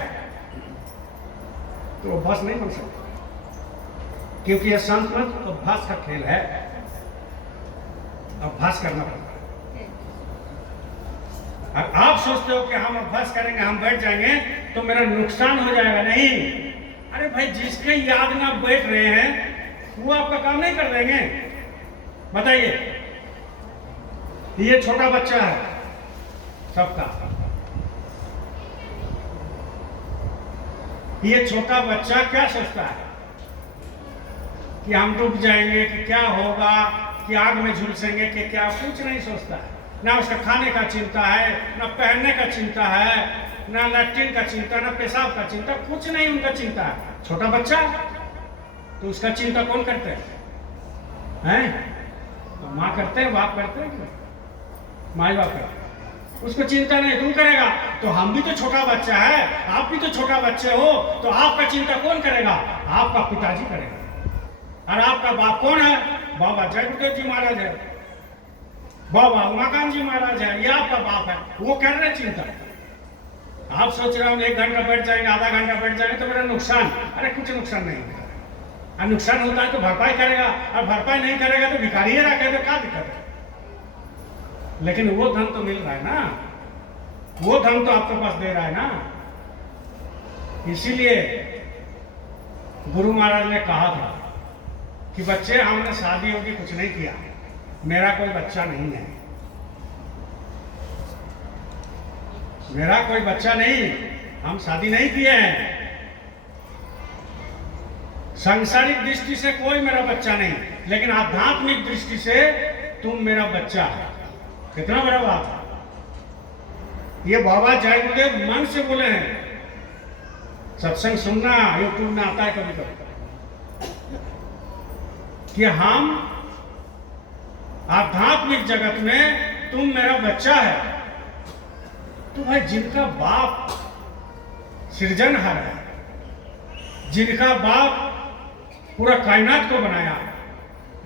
तो अभ्यास नहीं बन सकता, क्योंकि यह संत अभ्यास का खेल है। अभ्यास करना पड़ता है। आप सोचते हो कि हम अभ्यास करेंगे, हम बैठ जाएंगे तो मेरा नुकसान हो जाएगा। नहीं, अरे भाई जिसके याद में आप बैठ रहे हैं वो आपका काम नहीं कर देंगे? बताइए। ये छोटा बच्चा है सबका, ये छोटा बच्चा क्या सोचता है कि हम डूब जाएंगे, कि क्या होगा, कि आग में झुलसेंगे, कि क्या? कुछ नहीं सोचता है। ना उसका खाने का चिंता है, ना पहनने का चिंता है, ना लैट्रिन का चिंता, ना पेशाब का चिंता, कुछ नहीं उनका चिंता है। छोटा बच्चा, तो उसका चिंता कौन करते हैं? तो माँ करते हैं, बाप करते हैं, माँ बाप करते हैं। उसको चिंता नहीं, तुम करेगा। तो हम भी तो छोटा बच्चा है, आप भी तो छोटा बच्चे हो, तो आपका चिंता कौन करेगा? आपका पिताजी करेगा। और आपका बाप कौन है? बाबा जय गुरुदेव जी महाराज है, बाबा उमाकांत जी महाराज है, ये आपका बाप है। वो कर रहे चिंता। आप सोच रहे हो 1 घंटा बैठ जाएंगे, आधा घंटा बैठ जाएंगे तो मेरा नुकसान। अरे कुछ नुकसान नहीं होगा। और नुकसान होता है तो भरपाई करेगा, और भरपाई नहीं करेगा तो भिखारी ही रखेगा, तो क्या दिक्कत है? लेकिन वो धन तो मिल रहा है ना, वो धन तो आपके पास दे रहा है ना। इसीलिए गुरु महाराज ने कहा था कि बच्चे हमने शादी होगी कुछ नहीं किया, मेरा कोई बच्चा नहीं है, मेरा कोई बच्चा नहीं, हम शादी नहीं किए हैं। सांसारिक दृष्टि से कोई मेरा बच्चा नहीं, लेकिन आध्यात्मिक दृष्टि से तुम मेरा बच्चा है। कितना बड़ा बात है। ये बाबा जय गुरुदेव मन से बोले हैं। सत्संग सुनना यूट्यूब में आता है कभी कभी, कि हम आध्यात्मिक जगत में तुम मेरा बच्चा है। तो भाई जिनका बाप सृजनहार है, जिनका बाप पूरा कायनात को बनाया,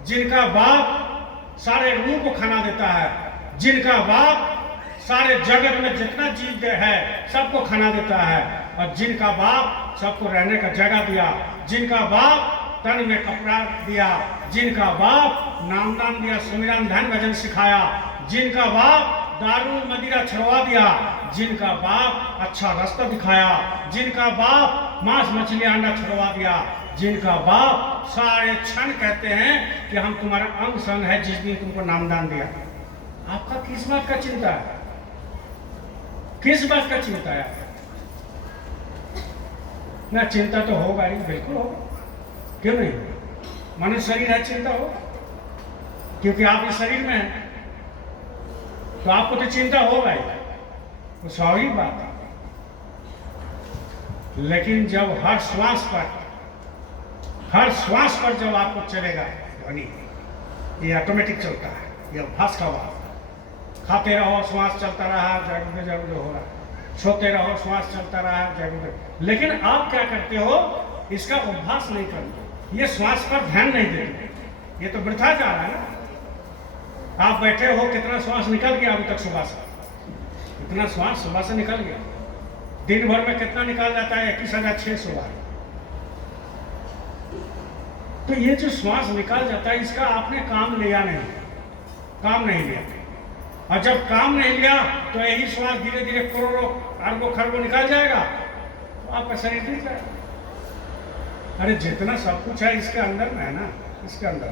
जिनका बाप सारे रूह को खाना देता है, जिनका बाप सारे जगत में जितना जीव है सबको खाना देता है, और जिनका बाप सबको रहने का जगह दिया, जिनका बाप तन में कपड़ा दिया, जिनका बाप नामदान दिया, सुमिरन ध्यान भजन सिखाया, जिनका बाप दारू मदिरा छुड़वा दिया, जिनका बाप अच्छा रास्ता दिखाया, जिनका बाप मांस मछली अंडा छुड़वा दिया, जिनका बाप सारे क्षण कहते हैं कि हम तुम्हारा अंग संग है जिस दिन तुमको नामदान दिया। आपका किस बात का चिंता है? किस बात का चिंता है? ना चिंता तो होगा ही, बिल्कुल होगा, क्यों नहीं? मनुष्य शरीर है, चिंता हो, क्योंकि आप इस शरीर में हैं तो आपको तो चिंता होगा ही, वो स्वाभाविक बात है। लेकिन जब हर श्वास पर जब आपको चलेगा ध्वनि, ये ऑटोमेटिक चलता है, ये अभ्यास का बात। खाते रहो श्वास चलता रहा, जागृत जागृत हो रहा, सोते रहो श्वास चलता रहा, जागृत। लेकिन आप क्या करते हो? इसका अभ्यास नहीं करते, ये श्वास पर ध्यान नहीं देते, ये तो वृथा जा रहा है ना। आप बैठे हो, कितना श्वास निकल गया अभी तक सुबह से? इतना श्वास सुबह से निकल गया। दिन भर में कितना निकल जाता है? 21,600 बार। तो ये जो श्वास निकल जाता है, इसका आपने काम लिया नहीं, काम नहीं लिया। और जब काम नहीं लिया तो यही श्वास धीरे धीरे करोड़ों अरबों खरबों निकल जाएगा, तो आपका शरीर टूट जाएगा। अरे जितना सब कुछ है इसके अंदर में है ना, इसके अंदर,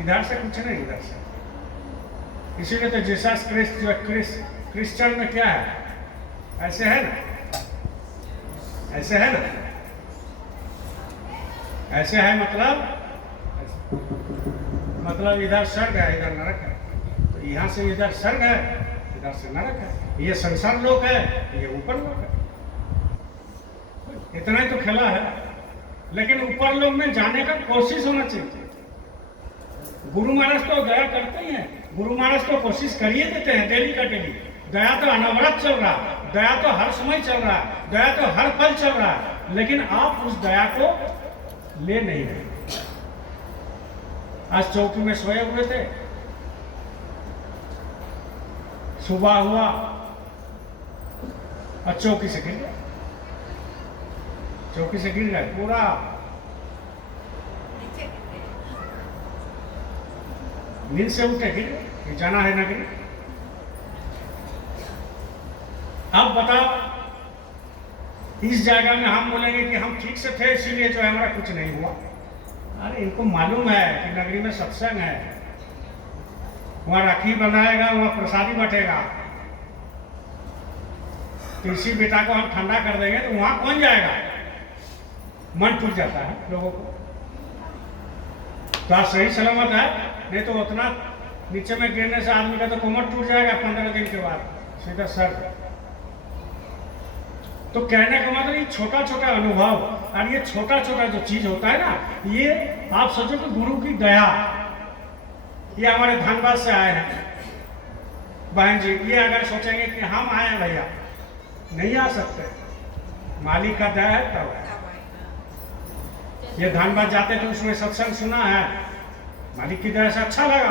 इधर से कुछ नहीं, इधर से। इसीलिए तो जीसस क्रिस्ट जो क्रिश्चियन में क्या है, ऐसे है ना, ऐसे है ना, ऐसे है, मतलब इधर स्वर्ग है, इधर नरक है। तो यहाँ से इधर स्वर्ग है, इधर से नरक है। ये संसार लोक है, ये ऊपर लोक है। इतना ही तो खेला है। लेकिन ऊपर लोक में जाने का कोशिश होना चाहिए। गुरु महाराज तो दया करते ही हैं, गुरु महाराज तो कोशिश करिए देते हैं डेली का डेली। दया तो अनवरत चल रहा, दया तो हर समय चल रहा, दया तो हर पल चल रहा, लेकिन आप उस दया को ले नहीं रहे। आज चौकी में सोए हुए थे, सुबह हुआ और चौकी से गिर गया, चौकी से गिर गए पूरा। नींद से उठे गिर गए, जाना है ना गिर। अब बताओ, इस जगह में हम बोलेंगे कि हम ठीक से थे इसीलिए जो है हमारा कुछ नहीं हुआ। अरे इनको मालूम है कि नगरी में सत्संग है, वहां राखी बनाएगा, वहां प्रसादी बटेगा। तो इसी बेटा को हम ठंडा कर देंगे तो वहां कौन जाएगा? मन टूट जाता है लोगों को। तो आप सही सलामत है, नहीं तो उतना नीचे में गिरने से आदमी का तो कमर टूट जाएगा 15 दिन के बाद, सीधा सर। तो कहने का मतलब ये छोटा छोटा अनुभव और ये छोटा छोटा जो चीज होता है ना, ये आप सोचो कि गुरु की दया। ये हमारे धनबाद से आए हैं बहन जी, ये अगर सोचेंगे कि हम आए हैं भैया, नहीं आ सकते, मालिक का दया है तब है। ये धनबाद जाते तो उसमें सत्संग सुना है, मालिक की दया से अच्छा लगा,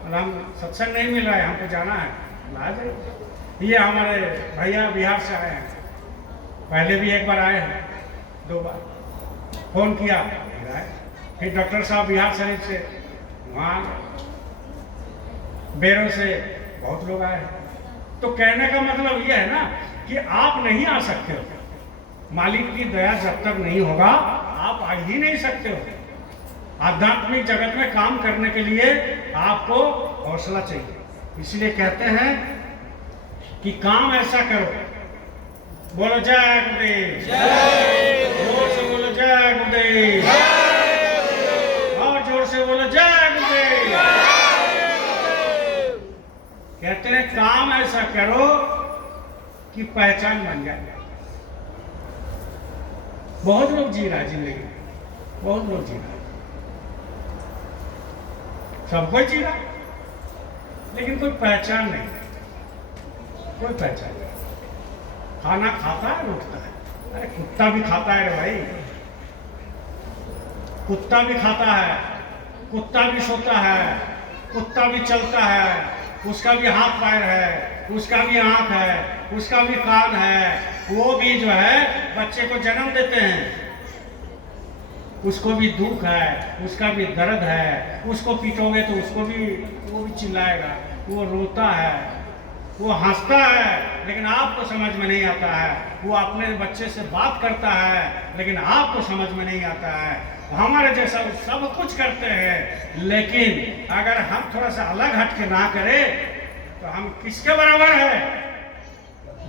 और हम सत्संग नहीं मिल रहा है, हमको जाना है, ला जाए। ये हमारे भैया बिहार से आए हैं, पहले भी एक बार आए हैं, 2 बार फोन किया, फिर डॉक्टर साहब बिहार शरीफ से, वहाँ बेरों से बहुत लोग आए। तो कहने का मतलब यह है ना कि आप नहीं आ सकते हो, मालिक की दया जब तक नहीं होगा आप आ ही नहीं सकते हो। आध्यात्मिक जगत में काम करने के लिए आपको हौसला चाहिए। इसलिए कहते हैं कि काम ऐसा करो, बोलो जय गुरुदेव, जोर से बोलो जय गुरुदेव, और जोर से बोलो जय गुरुदेव। कहते हैं काम ऐसा करो कि पहचान बन जाए। बहुत लोग जी रहा है जिंदगी, बहुत लोग जी रहा है, सब कोई जी रहा, लेकिन कोई पहचान नहीं, कोई पहचान नहीं। खाना खाता है, उठता है, अरे कुत्ता भी खाता है रे भाई, कुत्ता भी खाता है, कुत्ता भी सोता है, कुत्ता भी चलता है, उसका भी हाथ पैर है, उसका भी आंख है, उसका भी कान है, वो भी जो है बच्चे को जन्म देते हैं, उसको भी दुख है, उसका भी दर्द है, उसको पीटोगे तो उसको भी, वो भी चिल्लाएगा, वो रोता है, वो हंसता है, लेकिन आपको समझ में नहीं आता है। वो अपने बच्चे से बात करता है, लेकिन आपको समझ में नहीं आता है। हमारे जैसा सब कुछ करते हैं, लेकिन अगर हम थोड़ा सा अलग हट के ना करें तो हम किसके बराबर है?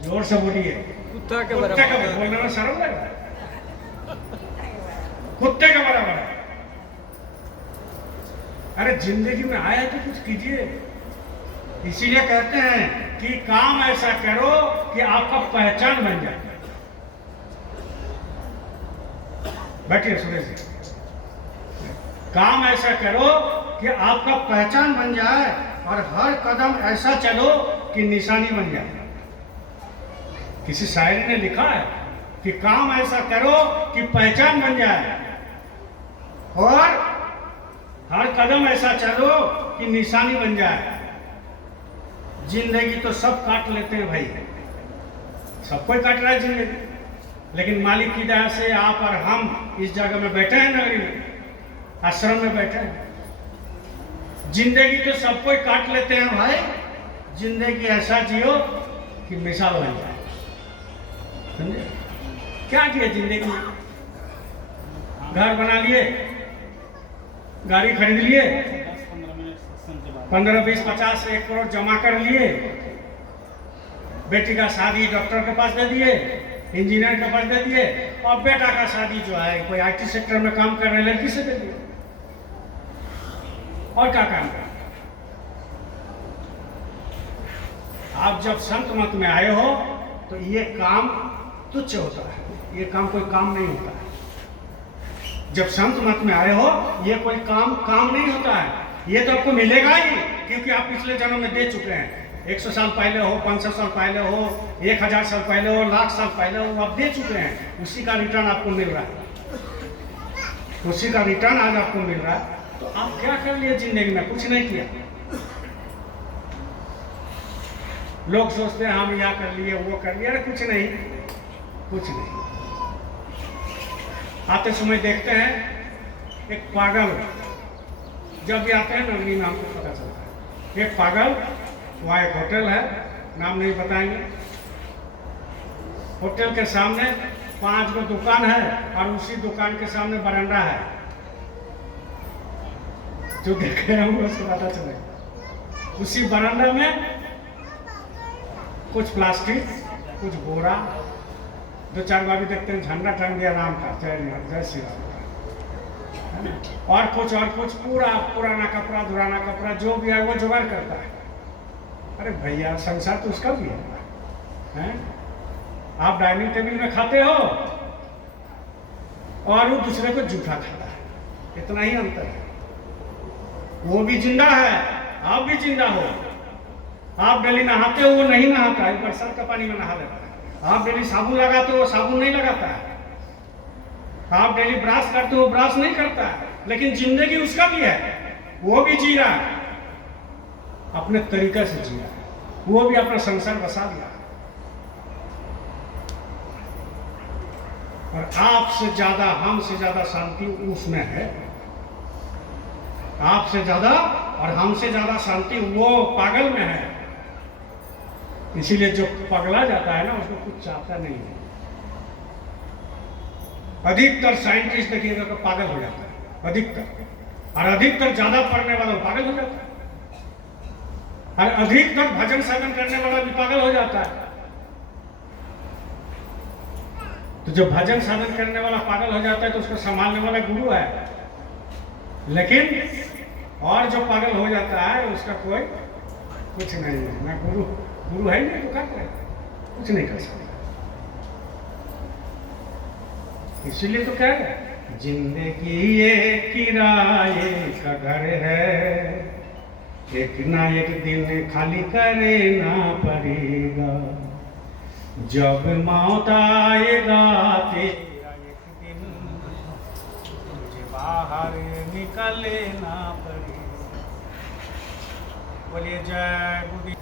जोर से बोलिए। कुत्ता के बराबर। बोलने में शर्म लग रहा है। कुत्ते के बराबर है। अरे जिंदगी में आया तो कुछ कीजिए। इसीलिए कहते हैं कि काम ऐसा करो कि आपका पहचान बन जाए। बैठिए सुरेश जी। काम ऐसा करो कि आपका पहचान बन जाए और हर कदम ऐसा चलो कि निशानी बन जाए। किसी शायर ने लिखा है कि काम ऐसा करो कि पहचान बन जाए और हर कदम ऐसा चलो कि निशानी बन जाए। जिंदगी तो सब काट लेते हैं भाई, सब कोई काट रहा है जिंदगी, लेकिन मालिक की दया से आप और हम इस जगह में बैठे हैं, नगरी में, आश्रम में बैठे हैं। जिंदगी तो सब कोई काट लेते हैं भाई, जिंदगी ऐसा जियो कि मिसाल बन जाए। समझे? क्या किया जिंदगी में? घर बना लिए, गाड़ी खरीद लिए, 15, 20, 50, 1 करोड़ जमा कर लिए, बेटी का शादी डॉक्टर के पास दे दिए, इंजीनियर के पास दे दिए, और बेटा का शादी जो है कोई IT सेक्टर में काम कर रहे लड़की से दे दिए। और क्या काम कर? आप जब संत मत में आए हो तो ये काम तुच्छ होता है, ये काम कोई काम नहीं होता है। जब संत मत में आए हो ये कोई काम नहीं होता है। ये तो आपको मिलेगा ही, क्योंकि आप पिछले जन्म में दे चुके हैं। 100 साल पहले हो, 500 साल पहले हो, 1000 साल पहले हो, लाख साल पहले हो, आप दे चुके हैं। उसी का रिटर्न आपको मिल रहा है, उसी का रिटर्न आज आपको मिल रहा है। तो आप क्या कर लिए जिंदगी में? कुछ नहीं किया। लोग सोचते हैं हम यह कर लिए, वो कर लिए। अरे कुछ नहीं, कुछ नहीं। आते समय देखते हैं एक पागल, जब भी आते हैं नगरी में हमको पता चलता है एक पागल, वहाँ एक होटल है, नाम नहीं बताएंगे। होटल के सामने 5 गो दुकान है और उसी दुकान के सामने बरामदा है। जो देखे हैं उसको पता चलेगा। उसी बरामदा में कुछ प्लास्टिक, कुछ बोरा, 2-4 बार भी देखते हैं झंडा टांग दिया राम का, जय श्री राम, और कुछ पूरा पुराना कपड़ा, दुराना कपड़ा, जो भी है वो जुगाड़ करता है। अरे भैया संसार तो उसका भी है? आप डाइनिंग टेबल में खाते हो और वो दूसरे को जूठा खाता है, इतना ही अंतर है। वो भी जिंदा है, आप भी जिंदा हो। आप डेली नहाते हो, वो नहीं नहाता है, बरसात का पानी में नहा लेता है। आप डेली साबुन लगाते हो, वो साबुन नहीं लगाता है। आप डेली ब्रश करते हो, ब्रश नहीं करता है। लेकिन जिंदगी उसका भी है, वो भी जी रहा है, अपने तरीके से जी रहा है, वो भी अपना संसार बसा लिया। और आपसे ज्यादा, हमसे ज्यादा शांति उसमें है। आपसे ज्यादा और हमसे ज्यादा शांति वो पागल में है। इसीलिए जो पगला जाता है ना, उसको कुछ चाहता नहीं है। अधिकतर साइंटिस्ट देखिएगा तो पागल हो जाता है, अधिकतर। और अधिकतर ज्यादा पढ़ने वाला पागल हो जाता है, और अधिकतर भजन साधन करने वाला भी पागल हो जाता है। तो जो भजन साधन करने वाला पागल हो जाता है तो उसको संभालने वाला गुरु है। लेकिन और जो पागल हो जाता है उसका कोई कुछ नहीं है, ना गुरु है नहीं, तो क्या करे? कुछ नहीं कर सकता। इसीलिए तो क्या है, जिंदगी एक किराए का घर है, एक ना एक दिन खाली करना पड़ेगा। जब मौत आएगा तेरा एक दिन, मुझे बाहर निकलना पड़ेगा। बोलिए जय गुरु।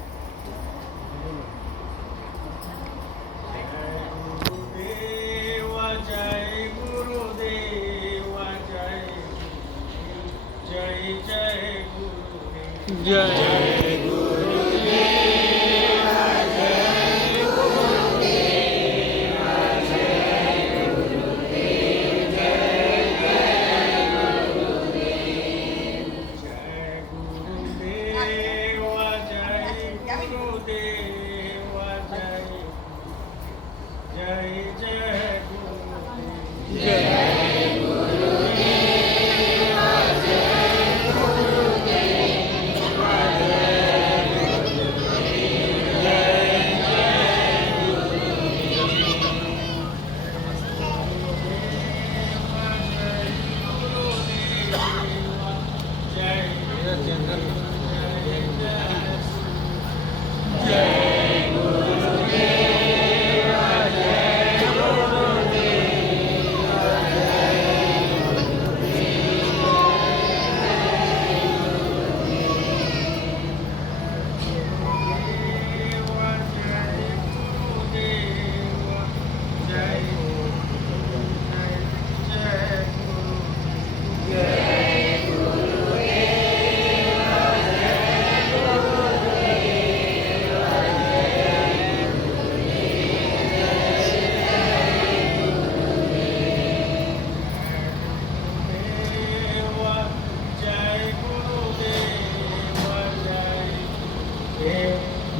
जय गुरु।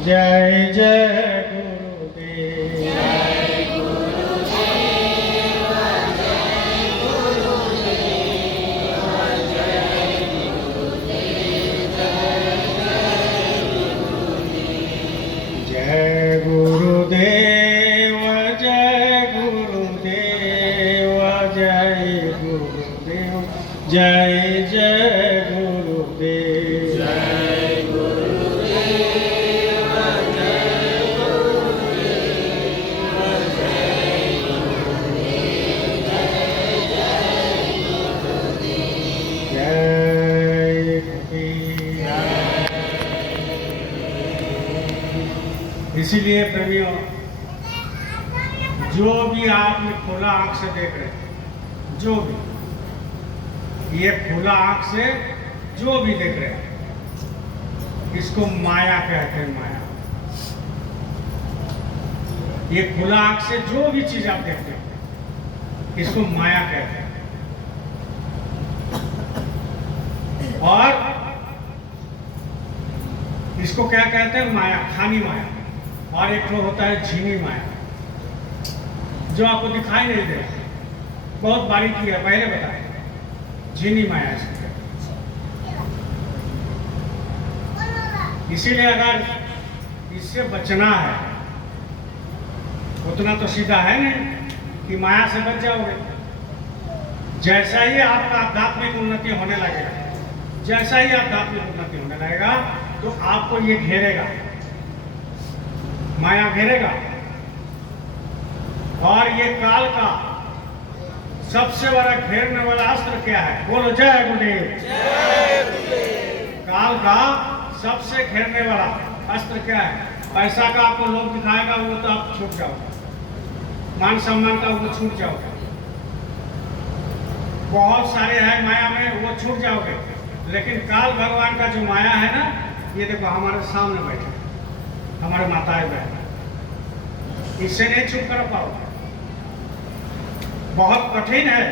जय जय गुरुदेव। जय गुरुदेव जय गुरुदेव जय गुरुदेव जय जय गुरुदेव। जय इसीलिए प्रेमियों, जो भी आप खुला आंख से देख रहे हैं, जो भी ये खुला आंख से जो भी देख रहे हैं, इसको माया कहते हैं। माया, ये खुला आंख से जो भी चीज आप देखते हैं, इसको माया कहते हैं। और इसको क्या कहते हैं? माया, खानी माया। और एक तो होता है झीनी माया, जो आपको दिखाई नहीं दे, बहुत बारीकी है, पहले बताए। झीनी माया इसको। इसीलिए अगर इससे बचना है, उतना तो सीधा है नहीं कि माया से बच जाओगे। जैसा ही आपका आध्यात्मिक उन्नति होने लगेगा, जैसा ही आध्यात्मिक उन्नति होने लगेगा, तो आपको ये घेरेगा, माया घेरेगा। और ये काल का सबसे बड़ा घेरने वाला अस्त्र क्या है? बोलो जय गुरुदेव। काल का सबसे घेरने वाला अस्त्र क्या है? पैसा का आपको लोग दिखाएगा, वो तो आप छूट जाओगे। मान सम्मान का वो छूट जाओगे। बहुत सारे हैं माया में, वो छूट जाओगे। लेकिन काल भगवान का जो माया है ना, ये देखो हमारे सामने बैठे, हमारे माताएं बहन, इससे नहीं छूट कर पाओगे। बहुत कठिन है।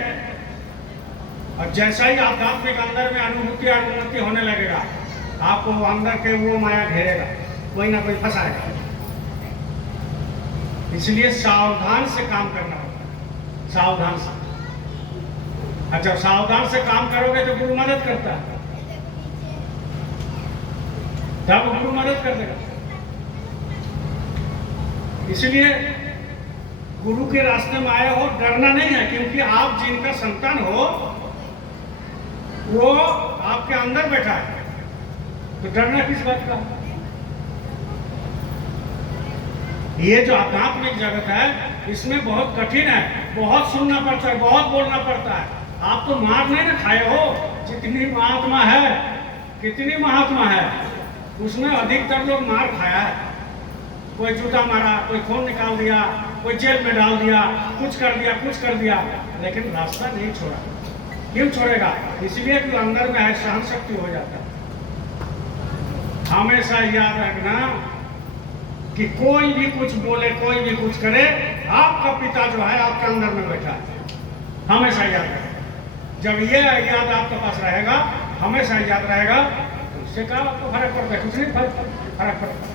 और जैसा ही आध्यात्मिक अंदर में अनुभूति और उन्नति होने लगेगा, आपको अंदर के वो माया घेरेगा, कोई ना कोई फंसाएगा। इसलिए सावधान से काम करना होगा, सावधान से। और जब सावधान से काम करोगे तो गुरु मदद करता है, तब गुरु मदद कर देगा। इसलिए गुरु के रास्ते में आए हो, डरना नहीं है, क्योंकि आप जिनका संतान हो वो आपके अंदर बैठा है, तो डरना किस बात का? ये जो आध्यात्मिक जगत है, इसमें बहुत कठिन है, बहुत सुनना पड़ता है, बहुत बोलना पड़ता है। आप तो मार नहीं ना खाए हो। जितनी महात्मा है, कितनी महात्मा है, उसमें अधिकतर लोग मार खाया है। कोई जूता मारा, कोई खून निकाल दिया, कोई जेल में डाल दिया, कुछ कर दिया, कुछ कर दिया, लेकिन रास्ता नहीं छोड़ा। क्यों छोड़ेगा? इसलिए कि अंदर में है, सहन शक्ति हो जाता है। हमेशा याद रखना कि कोई भी कुछ बोले, कोई भी कुछ करे, आपका पिता जो है आपके अंदर में बैठा है। हमेशा याद रखना। जब ये याद आपके पास रहेगा, हमेशा याद रहेगा, तो उससे क्या आपको फर्क पड़ता है? कुछ नहीं फर्क पड़ता।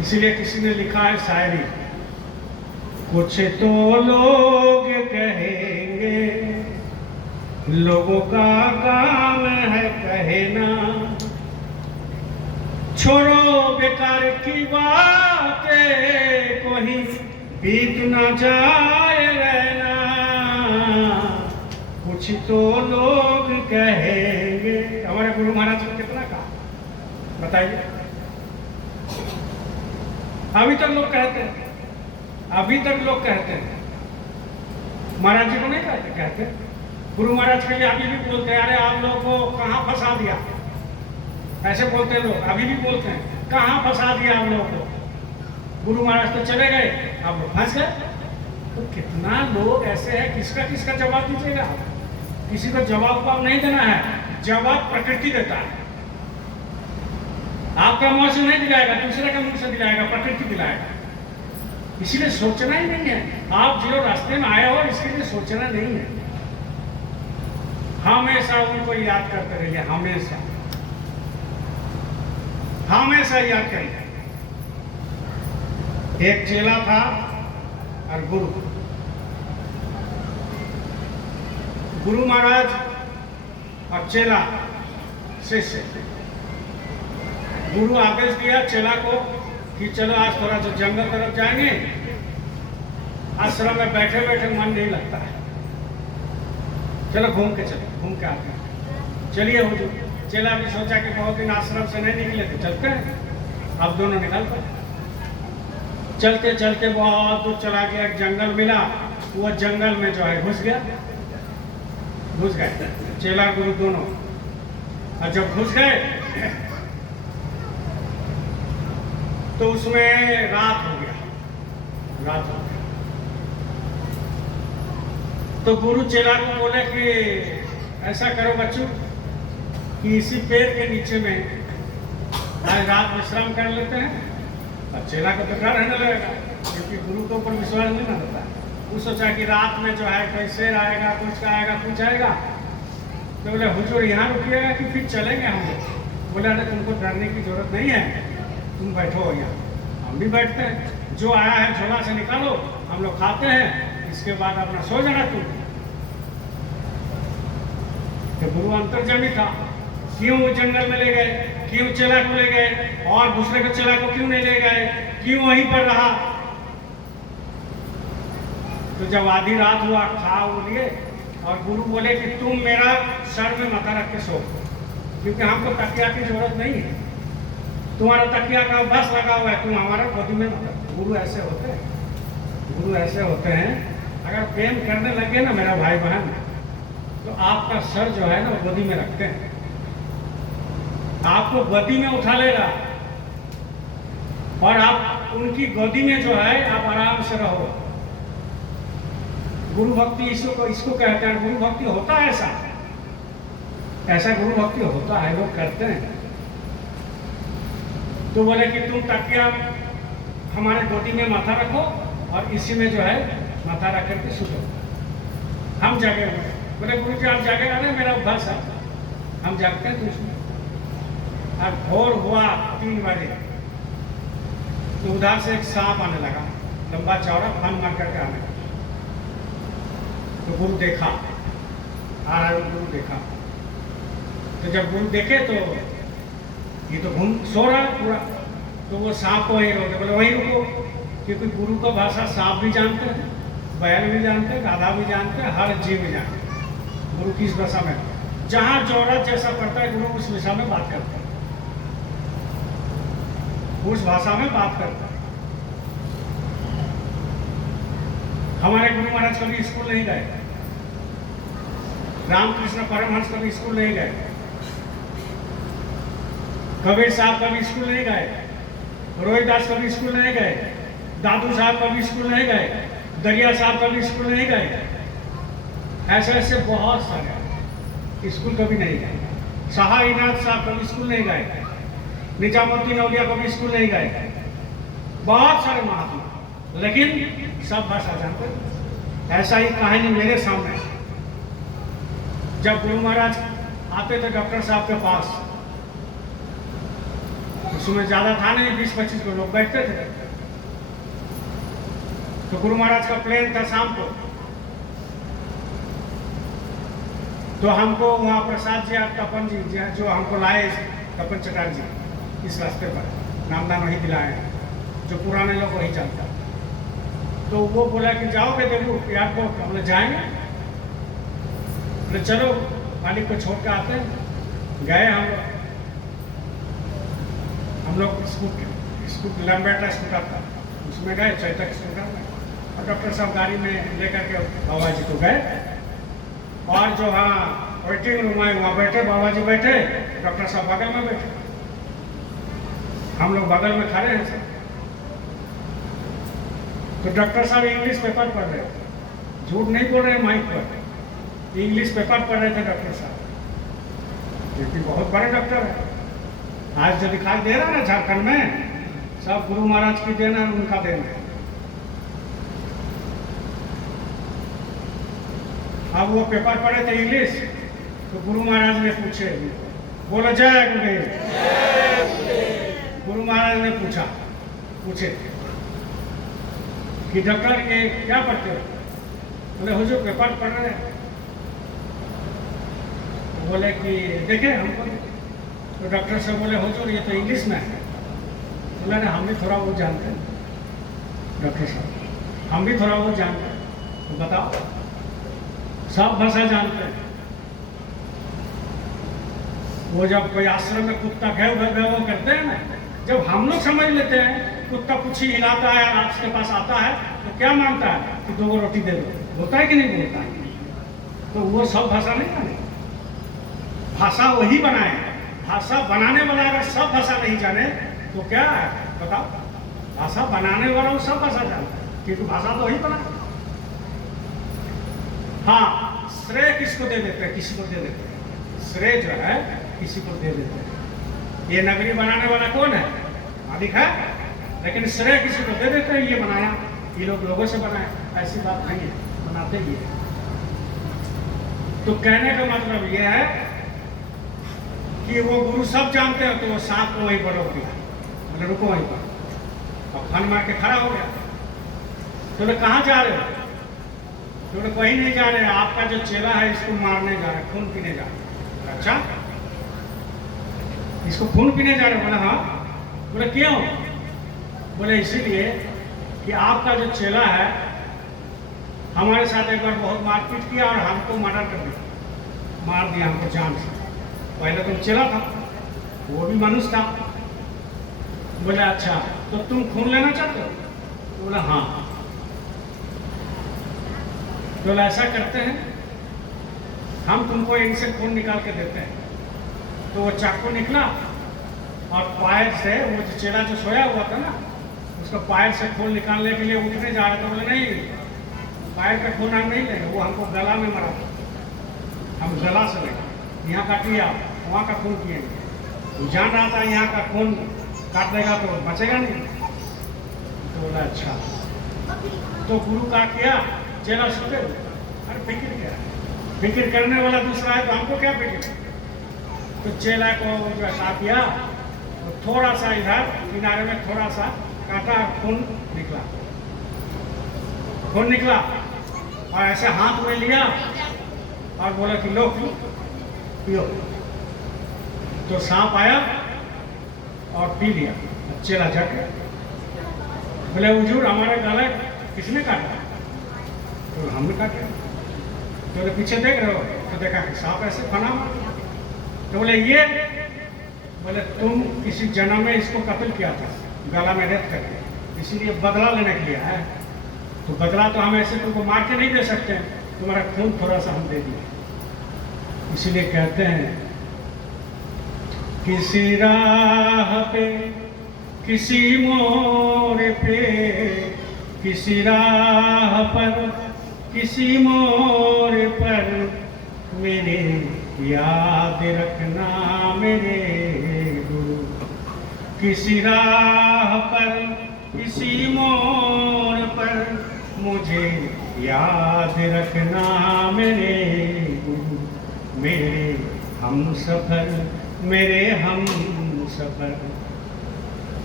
इसीलिए किसी ने लिखा है शायरी, कुछ तो लोग कहेंगे, लोगों का काम है कहना, छोड़ो बेकार की बातें, कोई बीत ना जाए रहना। कुछ तो लोग कहेंगे। हमारे गुरु महाराज ने कितना कहा, बताइए। अभी तक लोग कहते हैं, अभी तक लोग कहते हैं। महाराज जी को नहीं कहते। गुरु महाराज के लिए अभी भी बोलते हैं, अरे आप लोगों को कहाँ फंसा दिया, ऐसे बोलते हैं लोग। अभी भी बोलते हैं, कहाँ फंसा दिया आप लोगों को। गुरु महाराज तो चले गए, आप लोग फंस गए। तो कितना लोग ऐसे हैं, किसका जवाब दीजिएगा? किसी को जवाब नहीं देना है, जवाब प्रकृति देता है। आपका मुंह से नहीं दिलाएगा, दूसरे का मुंह से दिलाएगा, प्रकृति दिलाएगा। इसीलिए सोचना ही नहीं है। आप जो रास्ते में आए हो, इसके लिए सोचना नहीं है। हमेशा उनको याद करते रहिए, हमेशा। हमेशा याद करें, एक चेला था और गुरु। गुरु महाराज और चेला शिष्य। गुरु आदेश दिया चेला को कि चलो आज थोड़ा जो जंगल तरफ जाएंगे, आश्रम में बैठे बैठे मन नहीं लगता है, चलो घूम के चलो, घूम के आते हैं। चलिए हुजूर। चेला भी सोचा कि बहुत दिन आश्रम से नहीं निकले थे, चलते हैं। अब दोनों निकल पड़े। चलते चलते बहुत दूर चला गया, एक जंगल मिला। वो जंगल में जो है घुस गया, घुस गए चेला गुरु दोनों। और जब घुस गए तो उसमें रात हो गया, रात हो गया। तो गुरु चेला को बोले कि ऐसा करो बच्चों कि इसी पेड़ के नीचे में आज रात विश्राम कर लेते हैं। अब चेला को तो डर रहने लगेगा, क्योंकि गुरु के ऊपर विश्वास नहीं ना होता। वो सोचा कि रात में जो है कैसे आएगा, कुछ आएगा, कुछ आएगा। तो बोले हुजूर यहाँ रुकिएगा कि फिर चलेंगे हम लोग। बोले अरे तुमको डरने की जरूरत नहीं है, तुम बैठो यहाँ, हम भी बैठते हैं। जो आया है झोला से निकालो, हम लोग खाते हैं, इसके बाद अपना सो जाना तुम। तो गुरु अंतर्जामी था, क्यों वो जंगल में ले गए, क्यों चेला को ले गए, और दूसरे को चेला को क्यों नहीं ले गए, क्यों वहीं पर रहा। तो जब आधी रात हुआ, खा वो लिए, और गुरु बोले कि तुम मेरा सर में माथा रख के सो, क्योंकि हमको तकिया की जरूरत नहीं है, तुम्हारा तकिया का बस लगा हुआ है, तुम हमारा गोदी में मत। गुरु ऐसे होते हैं, गुरु ऐसे होते हैं, अगर प्रेम करने लगे ना मेरा भाई बहन, तो आपका सर जो है ना वो गोदी में रखते हैं, आपको गोदी में उठा लेगा, और आप उनकी गोदी में जो है आप आराम से रहो। गुरु भक्ति इसको कहते हैं। गुरु भक्ति होता है ऐसा, ऐसा गुरु भक्ति होता है, लोग करते हैं। तो बोले कि तुम तकिया हमारे गोदी में माथा रखो, और इसी में जो है माथा रख करके सुतो। हम जागे हुए। बोले गुरु जी आप जागे रहे, मेरा अभ्यास है, हम जागते हैं तुझमें। और भोर हुआ 3 बजे, तो उधर से एक सांप आने लगा, लंबा चौड़ा, फन मार करके आने लगा। तो गुरु देखा, आ रहा है, गुरु देखा। तो जब गुरु देखे तो ये तो घूम सो रहा है पूरा, तो वो सांप को वहीं रोके। बोले वहीं रुको, क्योंकि गुरु का भाषा सांप भी जानते हैं, बैल भी जानते हैं, गाधा भी जानते हैं, हर जीव भी जानते हैं। गुरु किस भाषा में, जहाँ जरूरत जैसा पड़ता है, गुरु उस भाषा में बात करते हैं, उस भाषा में बात करता है। हमारे गुरु महाराज कभी स्कूल नहीं गए, रामकृष्ण परमहंस कभी स्कूल नहीं गए, कबीर साहब कभी स्कूल नहीं गए, रोहिदास कभी स्कूल नहीं गए, दादू साहब कभी स्कूल नहीं गए, दरिया साहब कभी स्कूल नहीं गए। ऐसे ऐसे बहुत सारे स्कूल कभी नहीं गए। शाहनाथ साहब कभी स्कूल नहीं गए, निजामुद्दीन औलिया कभी स्कूल नहीं गए, बहुत सारे महात्मा, लेकिन सब भाषा जानते। ऐसा ही कहानी मेरे सामने। जब गुरु महाराज आते थे डॉक्टर साहब के पास, उसमें ज़्यादा था नहीं, 20-25 को लोग बैठते थे। तो गुरु महाराज का प्लेन था शाम को, तो हमको वहाँ प्रसाद जी और तपन जी जो हमको लाए, तपन चटार जी, इस रास्ते पर नामदान वही दिलाए हैं, जो पुराने लोग वही जानता। तो वो बोला कि जाओगे देवू एयरपोर्ट, हम लोग जाएंगे। बोले चलो मालिक को छोड़ के आते हैं। गए हम लोग स्कूटर लंबेटा स्कूटर था, उसमें गए, चैतक स्कूटर में, और डॉक्टर साहब गाड़ी में लेकर के बाबा जी को गए। और जो हाँ वेटिंग रूम है वहाँ बैठे, बाबा जी बैठे, डॉक्टर साहब बगल में बैठे, हम लोग बगल में खड़े हैं सर। तो डॉक्टर साहब इंग्लिश पेपर पढ़ रहे थे, झूठ नहीं बोल रहे माइक पर, इंग्लिश पेपर पढ़ रहे थे डॉक्टर साहब, क्योंकि बहुत बड़े डॉक्टर है। आज जो दिखाई दे रहा है ना झारखंड में, सब गुरु महाराज की देन है, उनका देन है। अब वो पेपर पढ़े थे इंग्लिश, तो गुरु महाराज ने पूछे, बोलो जय गुरुदेव। गुरु महाराज ने पूछे कि डॉक्टर ये क्या पढ़ते हो? बोले हुजूर पेपर पढ़ रहे हैं। बोले कि देखे हमको। तो डॉक्टर से बोले हुजूर ये तो इंग्लिश में है। बोला ना हम भी थोड़ा बहुत जानते हैं। डॉक्टर साहब हम भी थोड़ा बहुत जानते हैं। तो बताओ। सब भाषा जानते हैं। वो जब कोई आश्रम में कुत्ता घेव करते हैं ना, जब हम लोग समझ लेते हैं कुत्ता कुछ ही हिलाता है और आपके पास आता है तो क्या मानता है कि 2 रोटी दे दो, होता है कि नहीं बोलता है? तो वो सब भाषा नहीं जाने। भाषा वही बनाए। भाषा बनाने वाला अगर सब भाषा नहीं जाने तो क्या है बताओ? भाषा बनाने वाला वो सब भाषा जानता है, क्योंकि भाषा तो वही बना। हाँ, श्रेय किसको दे देते हैं? किसी को दे देते हैं। श्रेय जो है किसी को दे देते हैं। ये नगरी बनाने वाला कौन है? मालिक है, लेकिन श्रेय किसी को दे देते हैं। ये बनाया, ये लोगों से बनाया, ऐसी बात नहीं है, बनाते ही है। तो कहने का मतलब ये है कि वो गुरु सब जानते हैं, तो वो सांप को वहीं पर रोक दिया। बोले रुको वहीं पर। अब फन मार के खड़ा हो गया। तो कहाँ जा रहे हो? तो कहीं नहीं जा रहे, आपका जो चेला है इसको मारने जा रहे, खून पीने जा रहे। अच्छा, इसको खून पीने जा रहे? बोला हाँ। बोले क्यों? बोले इसीलिए कि आपका जो चेला है हमारे साथ एक बार बहुत मारपीट किया और हमको मर्डर कर दिया, मार दिया हमको जान से। पहले तुम चेला था, वो भी मनुष्य था। बोले अच्छा, तो तुम खून लेना चाहते हो? तो बोला हाँ। तो ऐसा करते हैं, हम तुमको इनसे खून निकाल के देते हैं। तो वो चाकू निकला और पैर से, वो जो चेला जो सोया हुआ था ना, उसका पैर से खून निकालने के लिए उठने जा रहे थे। बोले नहीं, पैर का खून हम नहीं लेंगे, वो हमको गला में मरा, हम गला से लेंगे। यहाँ काटिए आप, वहाँ का खून पिएंगे। वो जान रहा था यहाँ का खून काट देगा तो बचेगा नहीं। तो बोला अच्छा। तो गुरु का किया, चेला सोते हुए। अरे फिक्र क्या है? फिक्र करने वाला दूसरा है, तो हमको क्या फिक्र? तो चेला को जो ऐसा किया, तो थोड़ा सा इधर किनारे में थोड़ा सा काटा, खून निकला। खून निकला और ऐसे हाथ में लिया और बोला कि लो पियो। तो सांप आया और पी लिया। चेला जग गया। बोले हुजूर हमारे गले किसने काटा? तो हमने काटा। तो पीछे देख रहे हो? तो देखा कि सांप ऐसे फना मार। तो बोले ये, बोले तुम किसी जन्म में इसको कत्ल किया था, गला में रेत करके, इसीलिए बदला लेने के लिए है। तो बदला तो हम ऐसे तुमको मार के नहीं दे सकते, तुम्हारा खून थोड़ा सा हम दे दिए। इसीलिए कहते हैं किसी राह पे, किसी मोड़ पे, किसी राह पर, किसी मोड़ पर मेरे याद रखना मेरे गुरु। किसी राह पर, किसी मोड़ पर मुझे याद रखना मेरे गुरु। मेरे हम सफर, मेरे हम सफर,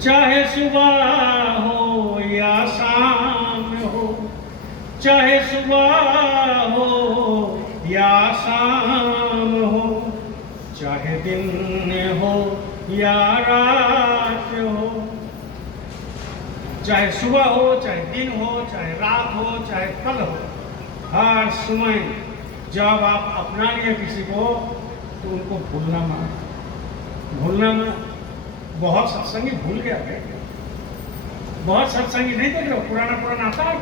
चाहे सुबह हो या शाम हो, चाहे सुबह हो या शाम हो, चाहे दिन हो या रात हो, चाहे सुबह हो, चाहे दिन हो, चाहे रात हो, चाहे कल हो, हर समय जब आप अपना लिए किसी को तो उनको भूलना मत, भूलना मत। बहुत सत्संगी भूल गया है, बहुत सत्संगी नहीं देख रहे हो, पुराना आता है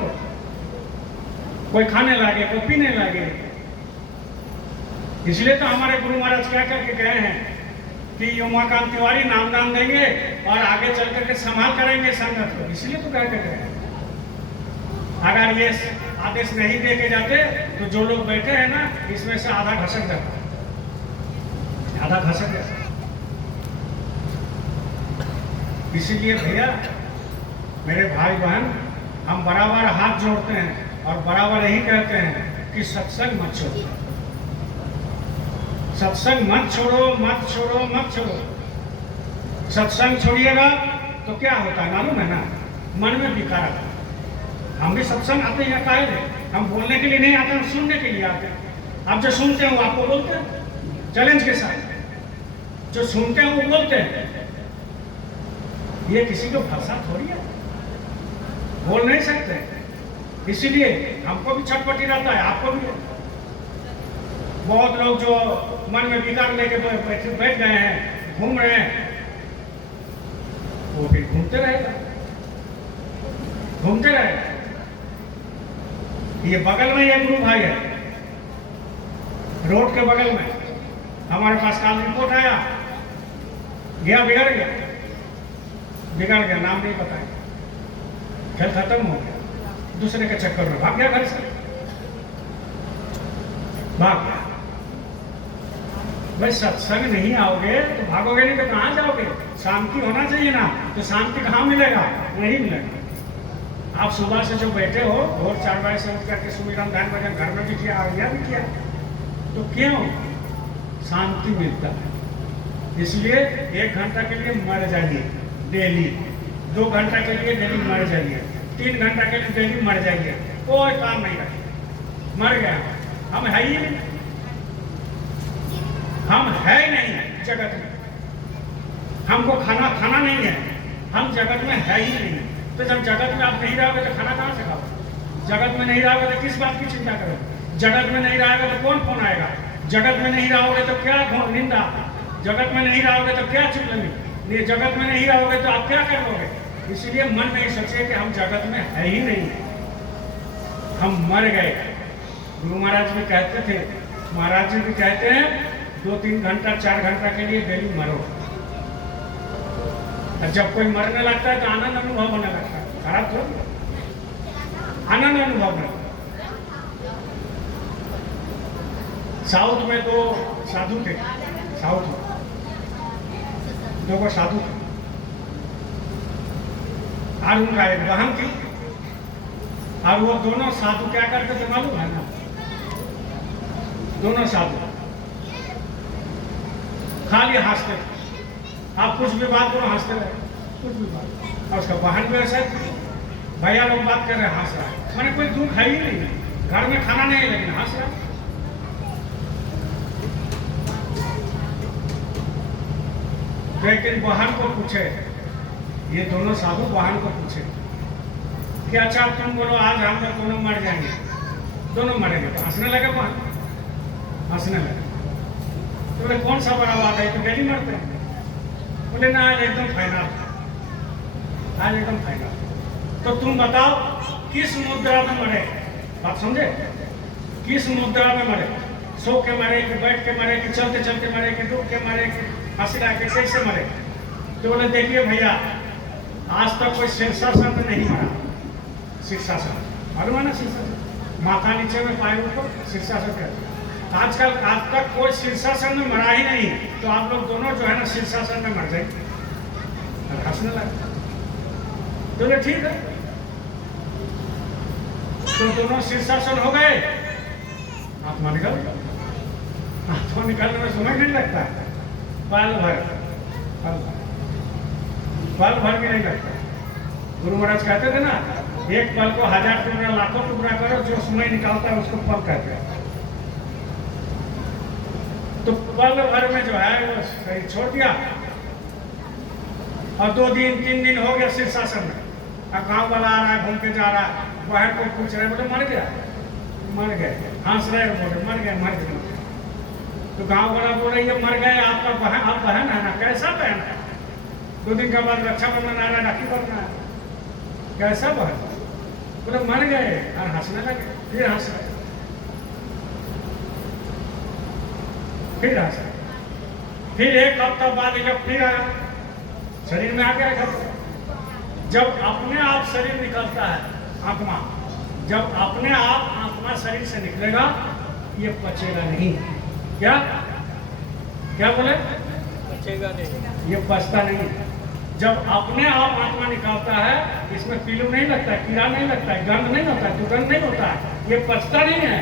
कोई खाने लगे, कोई पीने लगे। इसलिए तो हमारे गुरु महाराज क्या करके गए हैं कि उमाकांत तिवारी नाम दान देंगे और आगे चल करके संभाल करेंगे संगत को। इसलिए तो कह के गए। अगर ये आदेश नहीं दे के जाते तो जो लोग बैठे हैं ना, इसमें से आधा घसक जाता, आधा घसक जाता। इसीलिए भैया, मेरे भाई बहन, हम बराबर हाथ जोड़ते हैं और बराबर यही कहते हैं कि सत्संग मत छोड़ो, सत्संग मत छोड़ो, मत छोड़ो, मत छोड़ो। सत्संग छोड़िएगा तो क्या होता है मालूम है ना, मन में विकार आता है। हम भी सत्संग आते हैं काहे थे, हम बोलने के लिए नहीं आते, हम सुनने के लिए आते हैं। आप जो सुनते हैं वो आपको बोलते हैं चैलेंज के साथ, जो सुनते हैं वो बोलते हैं। ये किसी को भाषा थोड़ी है, बोल नहीं सकते। इसीलिए हमको भी छटपटी रहता है, आपको भी। बहुत लोग जो मन में विकार लेके बैठ गए हैं, घूम रहे हैं, वो भी घूमते रहेगा, घूमते रहेगा। ये बगल में एक गुरु भाई है, रोड के बगल में, हमारे पास कल रिपोर्ट आया, गया बिगड़ गया, बिगड़ गया, नाम नहीं पता है, खेल खत्म हो गया, दूसरे के चक्कर में भाग गया घर से, भाग गया। भाई सत्संग नहीं आओगे तो भागोगे नहीं तो कहाँ जाओगे? शांति होना चाहिए ना, तो शांति कहाँ मिलेगा? नहीं मिलेगा। आप सुबह से जो बैठे हो, भोर 4 बजे से उठ करके सुमिरन ध्यान भजन घर में भी किया और यहाँ भी किया, तो क्यों? शांति मिलता है। इसलिए 1 घंटा के लिए मर जाइए डेली, 2 घंटा के लिए डेली मर जाइए, 3 घंटा के लिए डेली मर जाइए, कोई काम नहीं रखे। मर गया, हम है ही नहीं, हम है नहीं जगत में, हमको खाना नहीं है, हम जगत में है ही नहीं। तो जब जगत में आप नहीं रहोगे तो खाना कहाँ से खाओगे? जगत में नहीं रहोगे तो किस बात की चिंता करोगे? जगत में नहीं रहोगे तो कौन फोन आएगा? जगत में नहीं रहोगे तो क्या निंदा? जगत में नहीं रहोगे तो क्या चुगली? जगत में नहीं रहोगे तो आप क्या कर लोगे? इसलिए मन में ही सोचिए कि हम जगत में है ही नहीं, हम मर गए। गुरु महाराज भी कहते थे, महाराज जी भी कहते हैं, 2-3 घंटा 4 घंटा के लिए डेली मरो। और जब कोई मरने लगता है तो आनंद अनुभव होने लगता है, खराब थोड़ी, आनंद अनुभव में। साउथ में 2 साधु थे, साउथ में 2 साधु थे, और उनका एक बहन थी, और वो दोनों साधु क्या करते थे मालूम है ना? दोनों साधु खाली हंसते थे, आप कुछ भी बात करो हंसते रहे, कुछ भी बात। और उसका बहन भी ऐसा थी, भैया लोग बात कर रहे हंस रहा है, मैंने कोई दुख है ही नहीं, घर में खाना नहीं है लेकिन हंस रहा है। लेकिन बहन को पूछे, ये दोनों साधु बहन को पूछे कि अच्छा तुम बोलो आज हम लोग दोनों मर जाएंगे, दोनों मरेंगे। तो हंसने लगे बहन, हंसने लगे। तो बोले कौन सा बड़ा बात है, तो डेली मरते हैं। बोले ना आज एकदम फाइनल, आज एकदम फाइनल। तो तुम बताओ किस मुद्रा में मरे? बात समझे? किस मुद्रा में मरे? सो के मरे कि बैठ के मरे कि चलते चलते मरे कि डूब के मरे कि हंसी ला के कैसे मरे? तो बोले देखिए भैया, आज तक कोई शीर्षासन में नहीं मरा। शीर्षासन मालूम है ना? शीर्षासन माथा नीचे में पाए ऊपर, शीर्षासन कहते हैं। आजकल आज तक कोई शीर्षासन में मरा ही नहीं, तो आप लोग दोनों जो है ना शीर्षासन में मर जाएंगे। हंसने लगे। तो ठीक है, तो दोनों शीर्षासन हो गए, आत्मा निकल गया। आत्मा निकालने में समय नहीं लगता है, पल भर भी नहीं लगता। गुरु महाराज कहते थे ना, एक पल को 1000 टुकड़ा लाखों टुकड़ा करो, जो समय निकालता है उसको पल कहते हैं। तो पल भर में जो है वो शरीर छोड़ दिया, और 2 दिन 3 दिन हो गया शीर्षासन में। अब गाँव वाला आ रहा है, घूम के जा रहा है, बाहर को पूछ रहे, बोले मर गया, मर गए, हंस रहे, बोले मर गए, मर गए। तो गाँव वाला बोल रही है मर गए, आपका बहन, आप बहन है ना? कैसा बहन है? 2 दिन के बाद रक्षाबंधन आ रहा है, राखी बंधना है, कैसा बहन? बोले मर गए, और हंसने लगे, फिर हंस रहे, फिर हंस रहे। फिर 1 हफ्ता बाद जब फिर आया, शरीर में आ गया। जब अपने आप शरीर निकलता है, आत्मा, जब अपने आप आत्मा शरीर से निकलेगा, ये पचेगा नहीं। क्या क्या बोले? पचेगा नहीं, ये पचता नहीं। जब अपने आप आत्मा निकालता है, इसमें पीलू नहीं लगता है, कीड़ा नहीं लगता है, गंध नहीं होता है, दुर्गंध नहीं होता है, ये पचता नहीं है,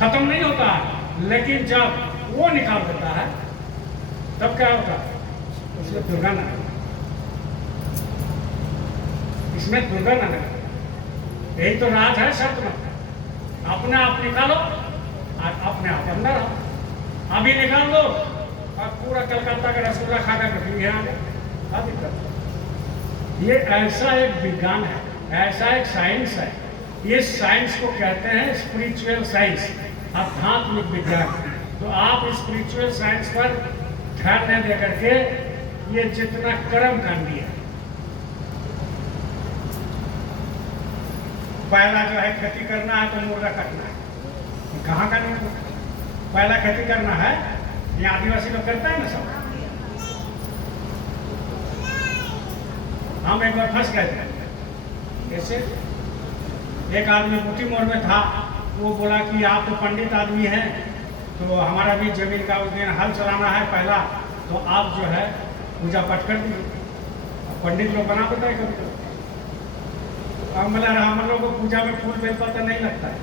खत्म नहीं होता है। लेकिन जब वो निकाल देता है, तब क्या होता है? उसमें दुर्गंध आता है। इसमें दुर्गा न लगे। यही तो राज है शर्त में। अपने आप निकालो और अपने आप अंदर आओ। अभी निकाल दो और पूरा कलकत्ता का रसगुल्ला खा कर फिर यहाँ आ गए, क्या दिक्कत? ये ऐसा एक विज्ञान है, ऐसा एक साइंस है। ये साइंस को कहते हैं स्पिरिचुअल साइंस, आध्यात्मिक विज्ञान। तो आप स्पिरिचुअल साइंस पर ध्यान न दे करके ये जितना कर्म कांडी है, पहला जो है खेती करना है तो मुर्गा काटना है, कहाँ का नहीं? पहला खेती करना है, ये आदिवासी लोग करता है ना सब। हम एक बार फंस गए थे कैसे, एक आदमी मोती मोड़ में था, वो बोला कि आप तो पंडित आदमी हैं, तो हमारा भी जमीन का उस दिन हल चलाना है पहला, तो आप जो है पूजा पाठ कर दीजिए। पंडित लोग बना देता है कभी कभी। हम लोग को पूजा में फूल बेलपत्र नहीं लगता है,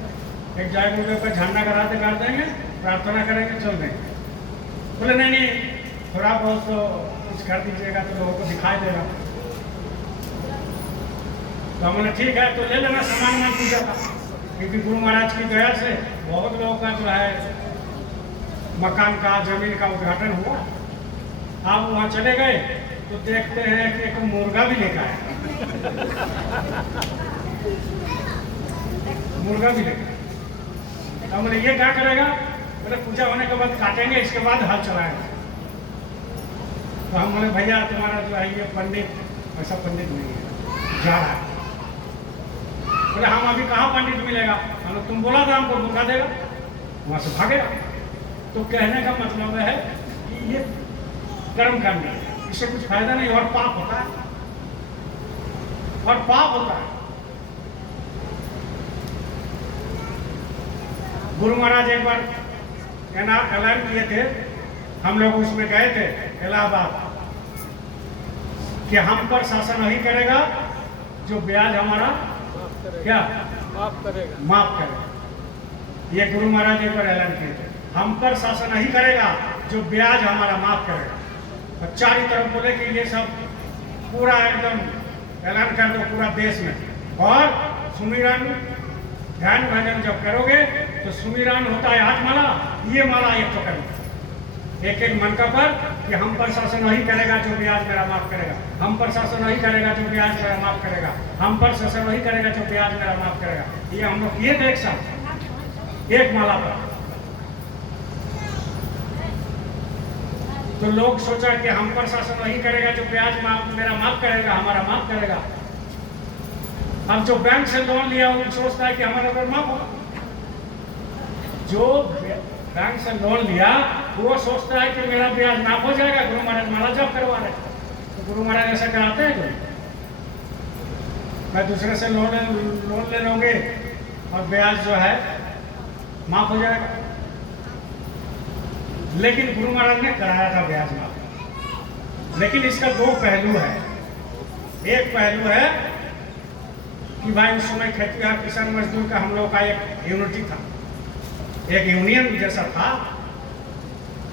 एक जय गुरुदेव पर झंडा कराते कर देंगे, प्रार्थना करेंगे, चल देंगे। बोले नहीं नहीं, थोड़ा बहुत तो कुछ कर दीजिएगा तो लोगों को दिखाई देगा। तो हमने ठीक है, तो ले लेना सामान में पूजा का, क्योंकि गुरु महाराज की दया से बहुत लोगों का जो है मकान का, जमीन का उद्घाटन हुआ। आप वहाँ चले गए तो देखते हैं कि एक मुर्गा भी लेकर आया, मुर्गा भी लेकर। तो हमने ये क्या करेगा, बोले पूजा होने के बाद काटेंगे, इसके बाद हल चलाएंगे। तो हम बोले भैया तुम्हारा जो है ये पंडित ऐसा पंडित नहीं है, जा रहा है। बोले हम अभी कहाँ पंडित मिलेगा, हमने तुम बोला था हमको मुर्गा देगा, वहाँ से भागेगा। तो कहने का मतलब है कि ये कर्म करना है, इससे कुछ फायदा नहीं और पाप होता है, और पाप होता है। गुरु महाराज एक बार ऐलान किए थे, हम लोग उसमें गए थे इलाहाबाद, कि हम पर शासन वही करेगा जो ब्याज हमारा क्या माफ करेगा। ये गुरु महाराज एक बार ऐलान किए थे, हम पर शासन वही करेगा जो ब्याज हमारा माफ करेगा। और चारों तरफ बोले कि ये सब पूरा एकदम ऐलान कर दो पूरा देश में। और सुमिरन ध्यान भजन जब करोगे तो सुमिरन होता है 8 माला, ये माला एक तो करो, एक एक मन का पर कि हम पर शासन वही करेगा जो ब्याज मेरा माफ करेगा, हम पर शासन वही करेगा जो ब्याज मेरा माफ करेगा, हम पर शासन वही करेगा जो ब्याज मेरा माफ करेगा। ये हम लोग किए थे एक साथ, एक माला पर। तो लोग सोचा कि हम पर शासन वही करेगा जो ब्याज मेरा माफ करेगा, हमारा माफ करेगा। अब जो बैंक से लोन लिया वो सोचता है कि हमारा लोन माफ होगा। जो बैंक से लोन लिया वो सोचता है कि मेरा ब्याज माफ हो जाएगा, गुरु महाराज माला जप करवा रहे। तो गुरु महाराज ऐसा कराते हैं कोई? मैं दूसरे से लोन ले लूंगे और ब्याज जो है माफ हो जाएगा। लेकिन गुरु महाराज ने कराया था ब्याज माफ। लेकिन इसका 2 पहलू है। एक पहलू है कि भाई उस समय खेतिहर किसान मजदूर का हम लोग का एक यूनिटी था, एक यूनियन जैसा था।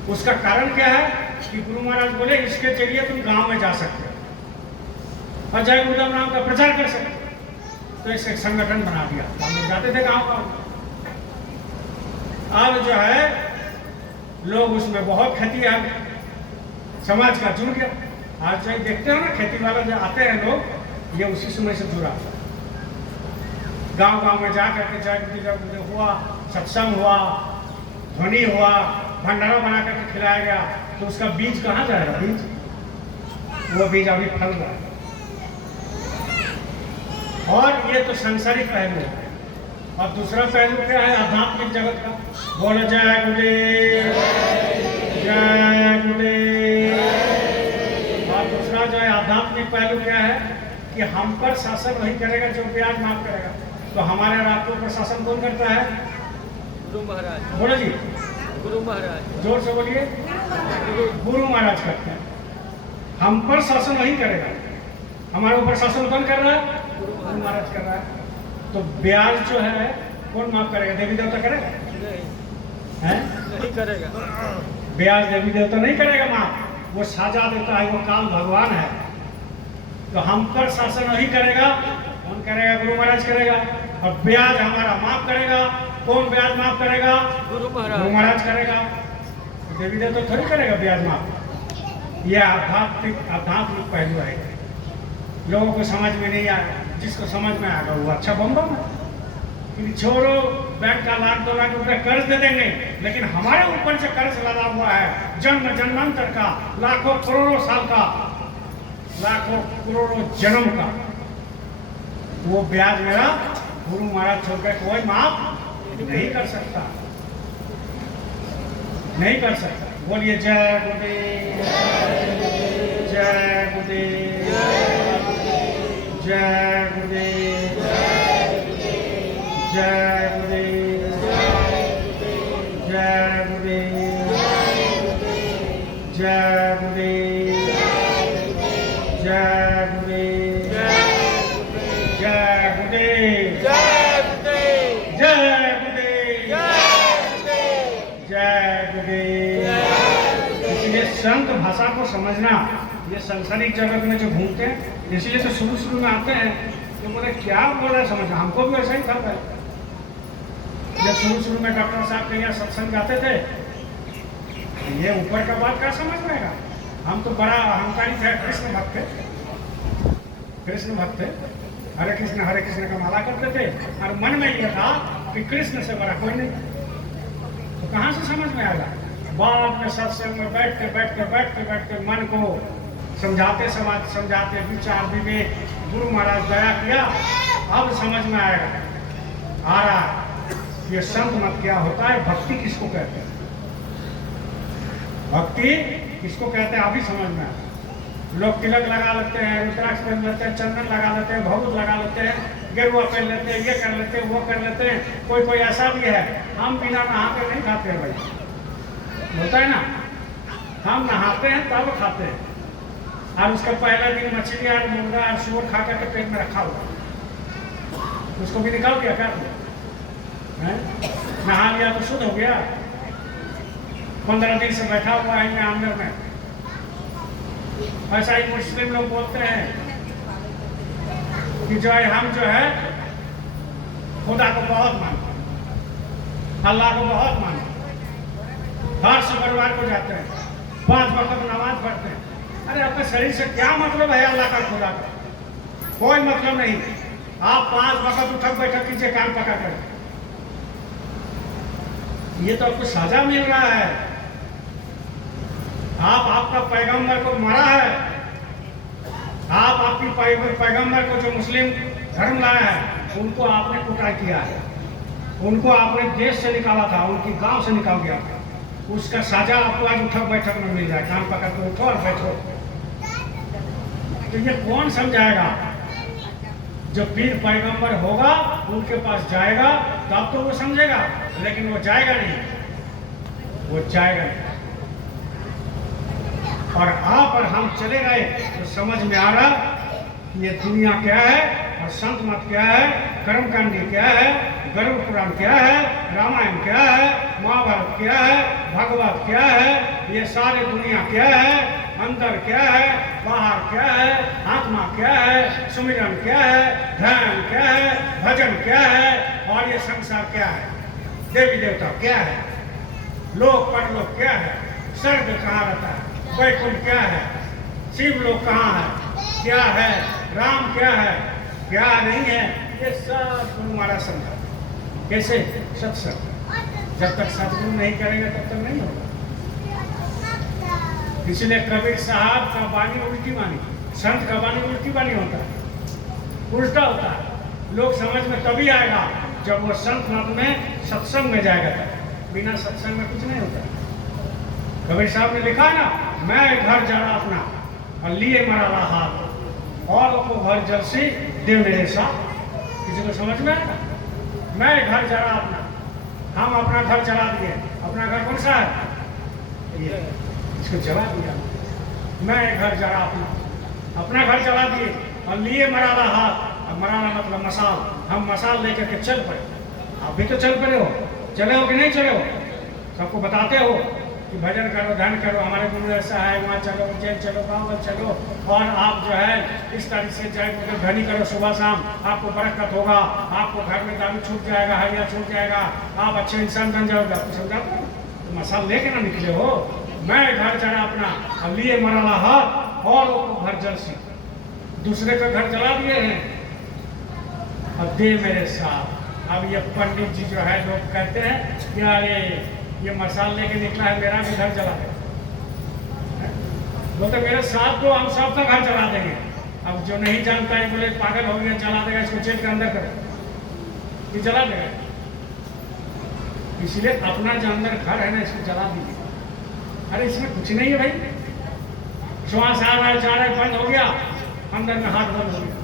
उसका कारण क्या है कि गुरु महाराज बोले इसके जरिए तुम गांव में जा सकते हो और जय गुरुदेव नाम का प्रचार कर सकते हो। तो इस एक संगठन बना दिया, हम लोग जाते थे गांव गांव। अब जो है लोग उसमें बहुत खेतिहर समाज का जुड़ गया। आज जो देखते हो ना खेती वाला जो आते हैं लोग, ये उसी समय से जुड़ा। गांव गांव में जा करके जय गुरुदेव हुआ, सत्संग हुआ, ध्वनि हुआ, भंडारा बना करके खिलाया गया। तो उसका बीज कहाँ जाएगा? बीज वो बीज अभी फल रहा है। और ये तो सांसारिक पहलू है। और दूसरा पहलू क्या है? आध्यात्मिक जगत का। बोलो जय गुरुदेव, जय गुरुदेव। और दूसरा जो है आध्यात्मिक पहलू क्या है कि हम पर शासन वही करेगा जो ब्याज माफ करेगा। तो हमारे और आपके ऊपर शासन कौन करता है? गुरु महाराज। बोलो जी, गुरु महाराज। जोर से बोलिए। गुरु महाराज करते हैं। हम पर शासन वही करेगा। हमारे ऊपर शासन कौन कर रहा है? गुरु महाराज कर रहा है। तो ब्याज जो है कौन माफ करेगा? देवी देवता करेगा? नहीं करेगा। ब्याज देवी देवता नहीं करेगा माफ, वो साजा देता है, वो काल भगवान है। तो हम पर शासन वही करेगा, कौन करेगा? गुरु महाराज करेगा। और ब्याज हमारा माफ करेगा, कौन ब्याज माफ करेगा? गुरु गुरु महाराज। महाराज करेगा। देवी देवता तो थोड़ी करेगा ब्याज माफ। यह आध्यात्मिक पहलू है, लोगों को समझ में नहीं आया। जिसको समझ में आएगा वो अच्छा बम बम है। कि छोड़ो, बैंक का 1-2 लाख रुपए कर्ज दे देंगे, लेकिन हमारे ऊपर से कर्ज लगा हुआ है जन्म जन्मांतर का, लाखों करोड़ों साल का, लाखों करोड़ों जन्म का। वो ब्याज मेरा गुरु महाराज छोड़कर कोई माफ नहीं कर सकता, नहीं कर सकता। बोलिए जय गुरुदेव, जय गुरुदेव, जय गुरुदेव, जय गुरुदेव, जय गुरुदेव, जय गुरुदेव, जय गुरुदेव, जय गुरुदेव, जय गुरुदेव, जय गुरुदेव। इसलिए संत भाषा को समझना, ये सांसारिक जगत में जो घूमते हैं, इसलिए तो शुरू में आते हैं तो बोले क्या बोल रहे समझना। हमको भी वैसा ही था पहले, जब शुरू में डॉक्टर साहब के यहाँ सत्संग जाते थे, ये ऊपर का बात क्या समझ में आएगा। हम तो बड़ा अहंकारी थे, कृष्ण भक्त थे, कृष्ण भक्त थे, हरे कृष्ण का माला करते थे, और मन में ये था कि कृष्ण से बड़ा कोई नहीं। तो कहाँ से समझ में आएगा? बाद में सत्संग में बैठते मन को समझाते विचार विवेक, गुरु महाराज दया किया, अब समझ में आएगा। आ रहा है ये संत मत क्या होता है, भक्ति किसको कहते हैं, भक्ति किसको कहते हैं अभी समझ में आया। लोग तिलक लगा लेते हैं, रुद्राक्ष पहन लेते हैं, चंदन लगा लेते हैं, भभूत लगा लेते हैं, गेरुआ पहन लेते हैं, ये कर लेते हैं, वो कर लेते हैं। कोई ऐसा भी है, हम बिना नहाते नहीं खाते हैं भाई, होता है ना, हम नहाते हैं तब खाते हैं। और उसका पहला दिन मछली और मुर्गा और सूअर खा करके पेट में रखा हुआ, उसको भी निकाल दिया क्या? नहा लिया तो शुद्ध हो गया। 15 दिन से बैठा हुआ है यहाँ अंदर में। ऐसा ही मुस्लिम लोग बोलते हैं कि जो है हम जो है खुदा को बहुत मानते हैं, अल्लाह को बहुत मानते हैं, हर शुक्रवार को जाते हैं, 5 वक्त नमाज पढ़ते हैं। अरे अपने शरीर से क्या मतलब है अल्लाह का, खुदा का? कोई मतलब नहीं। आप 5 वक्त उठक बैठक कीजिए कान पका कर, ये तो आपको सजा मिल रहा है। आपका पैगंबर को मारा है, आपकी पैगंबर को जो मुस्लिम धर्म लाया है उनको आपने कुटाई किया है, उनको आपने देश से निकाला था, उनकी गांव से निकाल दिया था। उसका सजा आपको आज उठक बैठक में मिल जाए, कान पकड़ के उठो और बैठो। तो ये कौन समझाएगा? जो पीर पैगंबर होगा उनके पास जाएगा तब तो वो समझेगा, लेकिन वो जाएगा नहीं, वो जाएगा नहीं। और आप और हम चले गए तो समझ में आ रहा कि ये दुनिया क्या है और संत मत क्या है, कर्मकांडी क्या है, गरुड़ पुराण क्या है, रामायण क्या है, महाभारत क्या है, भागवत क्या है, ये सारी दुनिया क्या है, अंदर क्या है, बाहर क्या है, आत्मा क्या है, सुमिरन क्या है, ध्यान क्या है, भजन क्या है, और ये संसार क्या है, देवी देवता क्या है, लोक परलोक क्या है, स्वर्ग कहाँ रहता है, वैकुंठ क्या है, शिव लोक कहाँ है, क्या है, राम क्या है, क्या नहीं है, ये सब गुरु महाराज समझा। कैसे? सत्संग। जब तक सतगुरु नहीं करेंगे तब तक नहीं होगा। इसलिए कबीर साहब का वाणी उल्टी वाणी, संत का वाणी उल्टी वाणी होता है, उल्टा होता है। लोग समझ में तभी आएगा जब वो संत मत में सत्संग में जाएगा, तब बिना सत्संग में कुछ नहीं होता। कबीर साहब ने लिखा है ना, मैं घर जड़ा अपना और लिए मरा हाथ, और को घर जल से दे मेरे साथ। किसी को समझ में आएगा? मैं घर जड़ा अपना, हम अपना घर जला दिए। अपना घर कौन सा है? ये, इसको जला दिया। मैं घर जड़ा अपना घर जला दिए और लिए मराला हाथ। अब मराला मतलब मसाल, हम मसाल लेकर के चल पड़े। आप भी तो चल पड़े हो, चले हो कि नहीं चले हो? सबको बताते हो कि भजन करो, धन करो, हमारे गुरु ऐसा है, वहाँ चलो, उज्जैन चलो, बाबल चलो, और आप जो है इस तरह से जाए धनी करो, सुबह शाम आपको बरकत होगा, आपको घर में दारू छूट जाएगा, हरिया छूट जाएगा, आप अच्छे इंसान बन जाओगे। आपको समझाता हूँ, तो मसाल लेके ना निकले हो। मैं घर चढ़ा अपना, अब लिए मराला हाथ और वो घर जल सी, दूसरे का घर जला दिए हैं, अब दे मेरे साथ। अब ये पंडित जी जो है लोग कहते हैं कि अरे ये मसाल लेके निकला है, मेरा भी घर जला दे, बोलते मेरे साथ तो हम सबका घर जला देंगे। अब जो नहीं जानता है बोले पागल हो गया, जला देगा, इसको जेल के अंदर करो, ये जला देगा। इसलिए अपना जो अंदर घर है ना, इसको जला दीजिए। अरे इसमें कुछ नहीं है भाई, श्वास आ रहा है, जा रहा है, बंद हो गया, अंदर में हाथ बंद हो गया,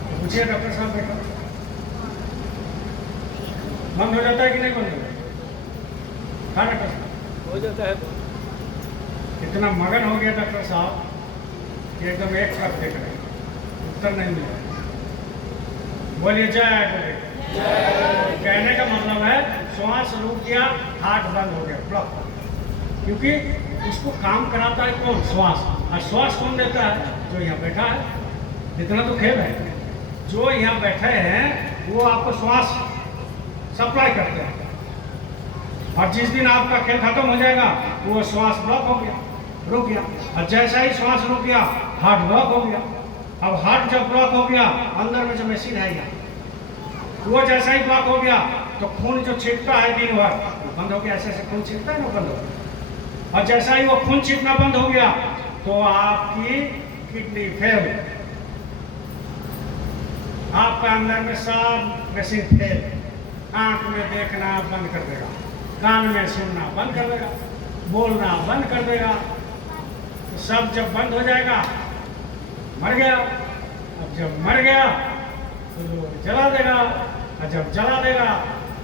तो पूछिए डॉक्टर साहब बेटा, बंद हो जाता है कि नहीं बंद हो जाता? हाँ डॉक्टर साहब हो जाता है। इतना मगन हो गया डॉक्टर साहब कि एकदम एक तरफ देख रहे, उत्तर नहीं मिला। बोलिए जय बोले। कहने का मतलब है श्वास रुक गया, हार्ट बंद हो गया, ब्लॉक हो गया, क्योंकि उसको काम कराता है कौन? श्वास। और श्वास कौन देता है? जो यहाँ बैठा है। इतना तो खेल है, जो यहाँ बैठे हैं वो आपको श्वास सप्लाई करते हैं, और जिस दिन आपका खेल खत्म हो जाएगा वो श्वास ब्लॉक हो गया, रुक गया, और जैसा ही श्वास रुक गया हार्ट ब्लॉक हो गया। अब हार्ट जब ब्लॉक हो गया, अंदर में जो मशीन है वो जैसा ही ब्लॉक हो गया तो खून जो छिड़कता है दिन भर वो बंद हो गया, ऐसे ऐसे खून छिड़कता है ना, बंद हो गया। और जैसा ही वो खून छिड़कना बंद हो गया तो आपकी किडनी फेल, आपका अंदर में सब मशीन फेल, आंख में देखना बंद कर देगा, कान में सुनना बंद कर देगा, बोलना बंद कर देगा, तो सब जब बंद हो जाएगा मर गया। अब जब मर गया तो जला देगा, और जब जला देगा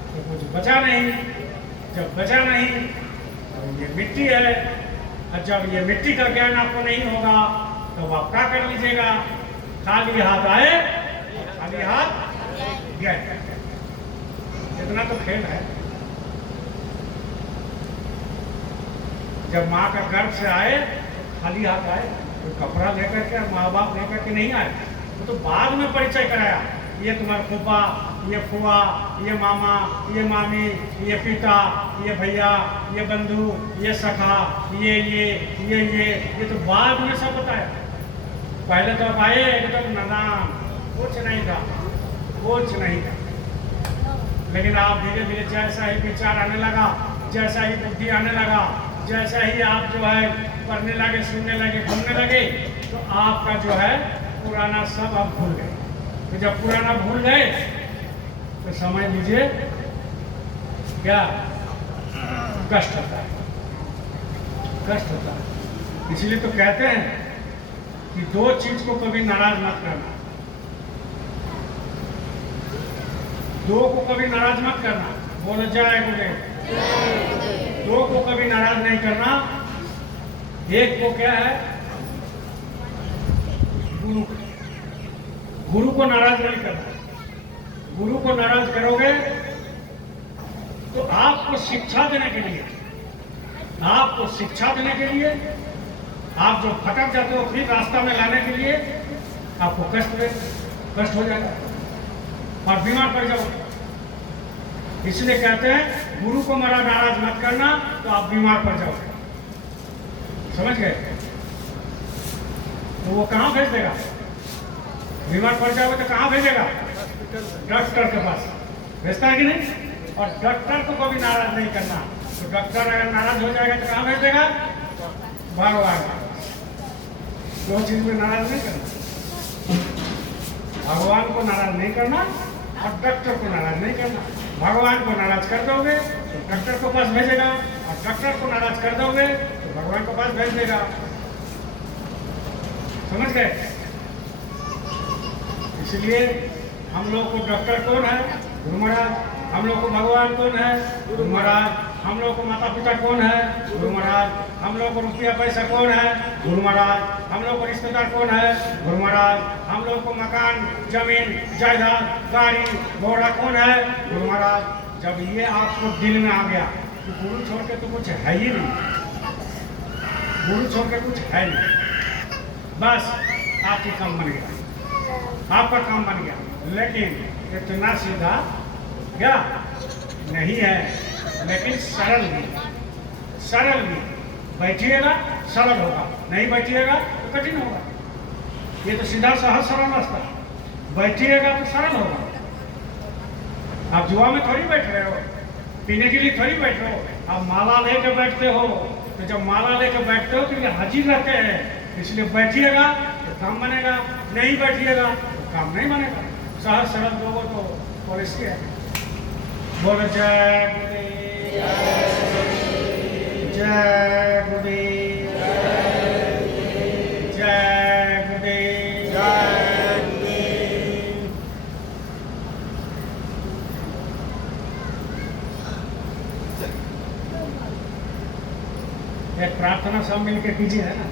तो कुछ बचा नहीं, जब बचा नहीं तो ये मिट्टी है, और जब ये मिट्टी का ज्ञान आपको नहीं होगा तो आप क्या कर लीजिएगा? खाली हाथ आए, खाली हाथ गए। इतना तो खेल है। जब माँ का गर्भ से आए खाली हाथ आए, तो कपड़ा लेकर के, माँ बाप लेकर के नहीं आए, वो तो बाद में परिचय कराया, ये तुम्हारा फूफा, ये फुआ, ये मामा, ये मामी, ये पिता, ये भैया, ये बंधु, ये सखा, ये तो बाद में सब बताया। पहले तो आप आए एकदम नादान, कुछ नहीं था, कुछ नहीं था। लेकिन आप धीरे धीरे जैसा ही विचार आने लगा, जैसा ही बुद्धि आने लगा, जैसा ही आप जो है पढ़ने लगे, सुनने लगे, घूमने लगे, तो आपका जो है पुराना सब आप भूल गए। तो जब पुराना भूल गए तो समझ लीजिए क्या कष्ट होता है, कष्ट होता है। इसलिए तो कहते हैं कि दो चीज को कभी नाराज मत करना, दो को कभी नाराज मत करना। बोलो जय गुरुदेव। दो को कभी नाराज नहीं करना। एक को क्या है? गुरु, गुरु को नाराज नहीं करना। गुरु को नाराज करोगे तो आपको शिक्षा देने के लिए, आपको शिक्षा देने के लिए, आप जो भटक जाते हो फिर रास्ता में लाने के लिए आपको कष्ट हो जाएगा और बीमार पड़ जाओगे। इसलिए कहते हैं गुरु को मरा नाराज मत करना, तो आप बीमार पड़ जाओगे। समझ गए? तो वो कहाँ भेज देगा? बीमार पड़ जाओगे तो कहाँ भेजेगा? डॉक्टर के पास भेजता है कि नहीं? और डॉक्टर को कभी नाराज नहीं करना। तो डॉक्टर अगर नाराज हो जाएगा तो कहाँ भेज देगा? भगवान। दो चीज में नाराज नहीं करना, भगवान को नाराज नहीं करना और डॉक्टर को नाराज नहीं करना। भगवान को नाराज कर दोगे तो डॉक्टर को पास भेजेगा, और डॉक्टर को नाराज कर दोगे तो भगवान को पास भेज देगा। समझ गए? इसलिए हम लोग को डॉक्टर कौन है? गुरु महाराज। हम लोग को भगवान कौन है? गुरु महाराज। हम लोग को माता पिता कौन है? गुरु महाराज। हम लोग को रुपया पैसा कौन है? गुरु महाराज। हम लोग को रिश्तेदार कौन है? गुरु महाराज। हम लोग को मकान, जमीन, जायदाद, गाड़ी, घोड़ा कौन है? गुरु महाराज। जब ये आपको दिल में आ गया तो गुरु छोड़ के तो कुछ है ही नहीं, गुरु छोड़ के कुछ है नहीं। बस आपकी काम बन गया, आपका काम बन गया। लेकिन इतना सीधा क्या नहीं है, लेकिन सरल भी, सरल भी। बैठिएगा सरल होगा, नहीं बैठिएगा तो कठिन होगा। ये तो सीधा सहज सरल रास्ता, बैठिएगा तो सरल होगा। आप जुआ में थोड़ी बैठ रहे हो, पीने के लिए थोड़ी बैठ रहे हो। आप माला लेके बैठते हो, तो जब माला लेके बैठते हो तो ये हाजिर रहते हैं, इसलिए बैठिएगा तो काम बनेगा, नहीं बैठिएगा तो काम नहीं बनेगा। सहज सरल लोगों तो पॉलिसी है। बोलो जय गुरुदेव, जय गुरुदेव, जय गुरुदेव, जय गुरुदेव। एक प्रार्थना सब मिलके कीजिए, है ना।